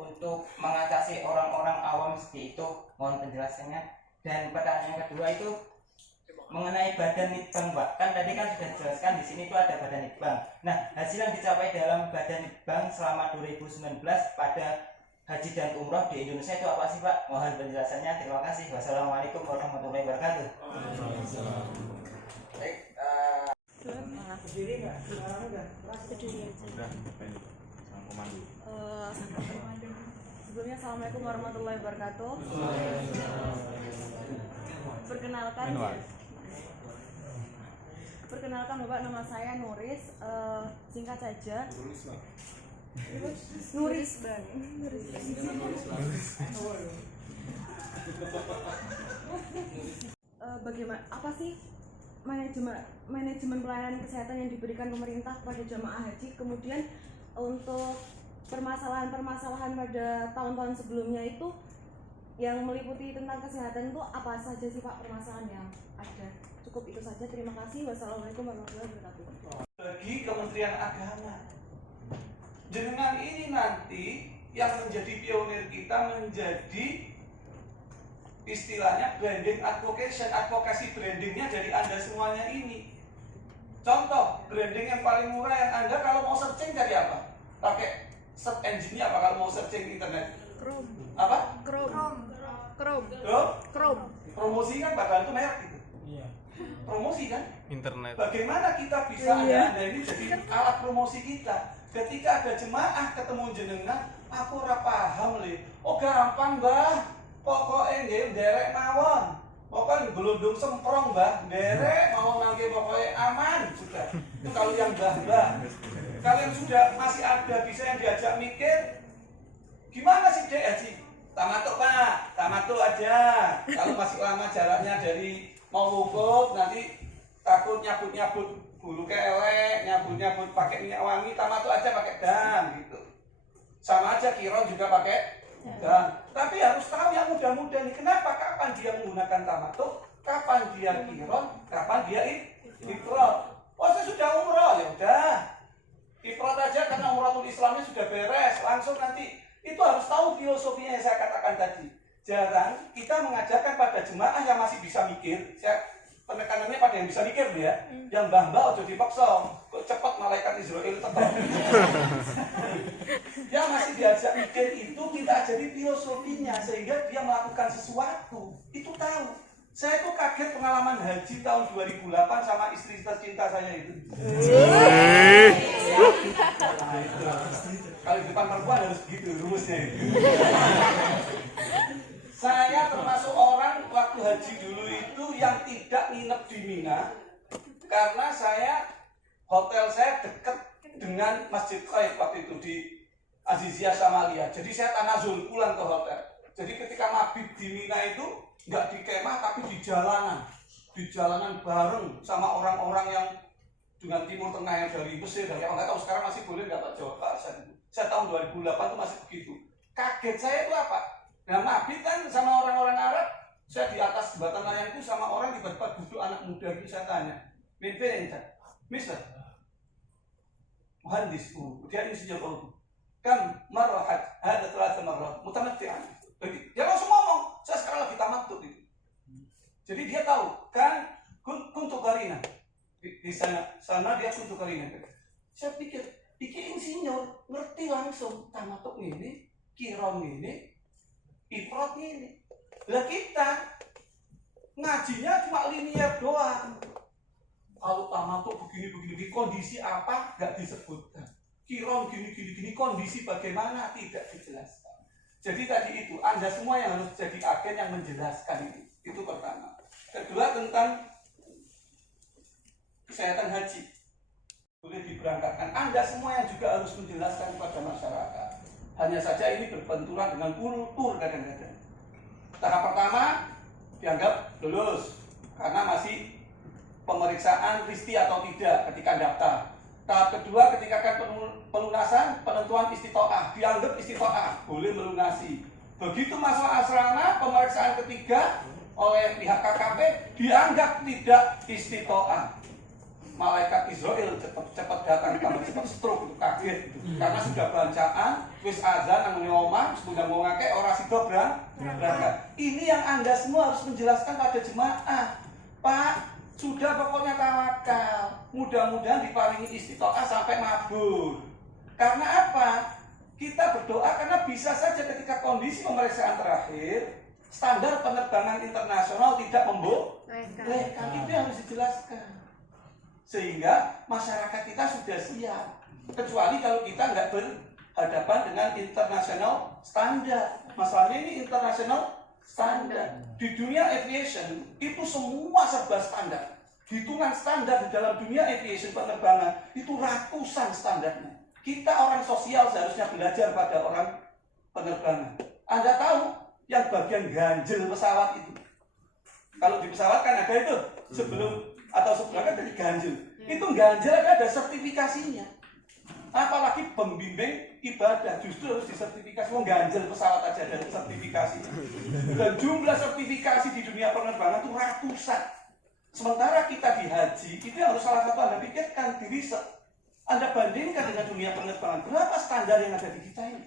untuk mengatasi orang-orang awam seperti itu? Mohon penjelasannya. Dan pertanyaan yang kedua itu mengenai badan litbang, Pak. Kan tadi kan sudah dijelaskan di sini itu ada badan litbang. Nah, hasil yang dicapai dalam badan litbang selama 2019 pada haji dan umroh di Indonesia itu apa sih, Pak? Mohon penjelasannya. Terima kasih. Wassalamualaikum warahmatullahi wabarakatuh. Baik, berdiri nggak? Berdiri aja. Sebelumnya assalamualaikum warahmatullahi wabarakatuh. Perkenalkan Bapak, nama saya Nuris. Singkat saja. Nuris Bang. Bagaimana? Apa sih manajemen pelayanan kesehatan yang diberikan pemerintah kepada jamaah haji? Kemudian untuk permasalahan-permasalahan pada tahun-tahun sebelumnya itu yang meliputi tentang kesehatan itu apa saja sih Pak permasalahan yang ada? Cukup itu saja. Terima kasih. Wassalamualaikum warahmatullahi wabarakatuh. Bagi Kementerian Agama, jenengan ini nanti yang menjadi pionir kita menjadi istilahnya branding advokasi brandingnya dari Anda semuanya ini. Contoh branding yang paling murah yang Anda kalau mau searching dari apa? Pakai search engine-nya apa kalau mau searching internet? Chrome. Apa? Chrome. Promosi kan padahal itu merek gitu. Iya. Promosi kan? Internet. Bagaimana kita bisa Anda ini jadi alat promosi kita? Ketika ada jemaah ketemu jenengan, aku ora paham le. Oh gampang, Mbah. Pokoknya nggih nderek mawon. Pokoknya gelundung semprong, Mbah. Nderek mawon nangge pokoknya aman sudah. Itu kalau yang Mbah-mbah. Kalau yang sudah masih ada bisa yang diajak mikir, gimana sih Dek Haji? Tamatuk Pak, tamatuk aja. Kalau masih lama jaraknya dari mau wukuf nanti takut nyabut-nyabut bulu kelek, nyabut-nyabut pakai minyak wangi, tamatuk aja pakai dam gitu. Sama aja kiron juga pakai dam. Tapi harus tahu yang muda-muda nih, kenapa kapan dia menggunakan tamatuk, kapan dia kiron, kapan dia ifrad. Oh saya sudah umroh, ya udah. Ifrad aja karena umratul Islamnya sudah beres, langsung nanti. Itu harus tahu filosofinya yang saya katakan tadi. Jarang kita mengajarkan pada jemaah yang masih bisa mikir. Saya penekanannya pada yang bisa mikir ya. Yang mbah-mbah ojo dipaksa. Kok cepat malaikat Israel tetap. Yang masih diajak mikir itu kita ajari filosofinya sehingga dia melakukan sesuatu. Itu tahu. Saya itu kaget pengalaman haji tahun 2008 sama istri tercinta saya itu. Kalau di depan perempuan harus begitu rumusnya itu. Saya termasuk orang waktu haji dulu itu yang tidak nginep di Mina karena hotel saya dekat dengan Masjid Khaif waktu itu di Aziziyah Samalia. Jadi saya tanazul pulang ke hotel. Jadi ketika mabit di Mina itu nggak di kemah tapi di jalanan bareng sama orang-orang yang dengan Timur Tengah yang dari Mesir, dari apa nggak tahu sekarang masih boleh nggak Pak Jawa Pak. Saya tahun 2008 itu masih begitu. Kaget saya itu apa? Nah mabit kan sama orang-orang Arab, saya di atas jembatan layang itu sama orang tiba-tiba duduk anak muda itu saya tanya, Mister, muhandis, dia insinyur kan marhat, ada telah marhat, mutamatian. Jadi dia langsung ngomong, saya sekarang lagi tamatut itu. Jadi dia tahu kan kuntu karina di sana dia kuntu karina. Saya pikir insinyur ngerti langsung tamatut ini, kiron ini, ifrat ini. Lah kita ngajinya cuma linear doang. Kalau tamatut begini kondisi apa nggak disebutkan. Kiron gini kondisi bagaimana tidak dijelaskan. Jadi tadi itu Anda semua yang harus jadi agen yang menjelaskan itu. Itu pertama. Kedua tentang kesehatan haji boleh diberangkatkan. Anda semua yang juga harus menjelaskan kepada masyarakat. Hanya saja ini berbenturan dengan kultur kadang-kadang. Tahap pertama dianggap lulus karena masih pemeriksaan risti atau tidak ketika daftar. Tahap kedua ketika akan pelunasan penentuan istitoah, dianggap istitoah boleh melunasi. Begitu masuk asrama pemeriksaan ketiga oleh pihak KKP dianggap tidak istitoah. Malaikat Israel cepat datang, tambah cepat stroke itu kaget gitu. Karena sudah bacaan, wis azan nang omah, sudah mau ngake ora sida berangkat. Ini yang Anda semua harus menjelaskan pada jemaah. Pak, sudah pokoknya tawakal. Mudah-mudahan diparingi istitoah sampai mabur. Karena apa? Kita berdoa karena bisa saja ketika kondisi pemeriksaan terakhir standar penerbangan internasional tidak membolehkan. Itu yang harus dijelaskan. Sehingga masyarakat kita sudah siap. Kecuali kalau kita nggak berhadapan dengan international standar. Masalahnya ini international standar. Di dunia aviation itu semua serba standar. Hitungan standar di dalam dunia aviation penerbangan itu ratusan standarnya. Kita orang sosial seharusnya belajar pada orang penerbangan. Anda tahu yang bagian ganjel pesawat itu. Kalau di pesawat kan ada itu sebelum atau sebenarnya dari ganjil. Itu ganjil ada sertifikasinya. Apalagi pembimbing ibadah justru harus disertifikasi. Wong ganjil pesawat aja ada sertifikasinya. Dan jumlah sertifikasi di dunia penerbangan itu ratusan. Sementara kita di haji itu harus salah satu Anda pikirkan di riset. Anda bandingkan dengan dunia penerbangan, berapa standar yang ada di kita ini?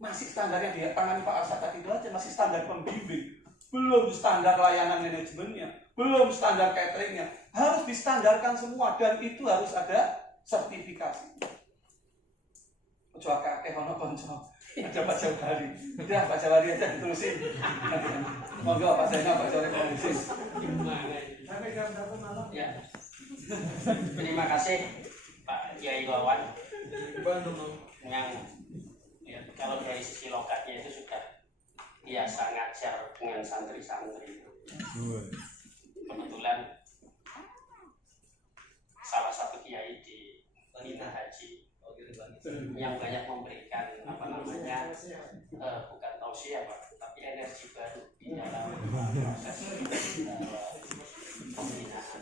Masih standar yang ditangani Pak Arsad tadi itu aja, masih standar pembimbing. Belum standar layanan manajemennya, belum standar cateringnya. Harus distandarkan semua dan itu harus ada sertifikasi. Kecuali kakek ono konco. Ada Pak Jawari. Udah Pak Jawari aja ditulisin. Monggo Pak Zainal, Pak Jawari tulisin. Sampai jam berapa malam? Ya. Terima kasih Pak Kiai Wawan. Yang ya, kalau dari sisi lokatnya itu sudah biasa ngajar dengan santri-santri. Kebetulan salah satu kiai di Bina Haji yang banyak memberikan bukan tausiah Pak, tapi energi baru di dalam proses pembinaan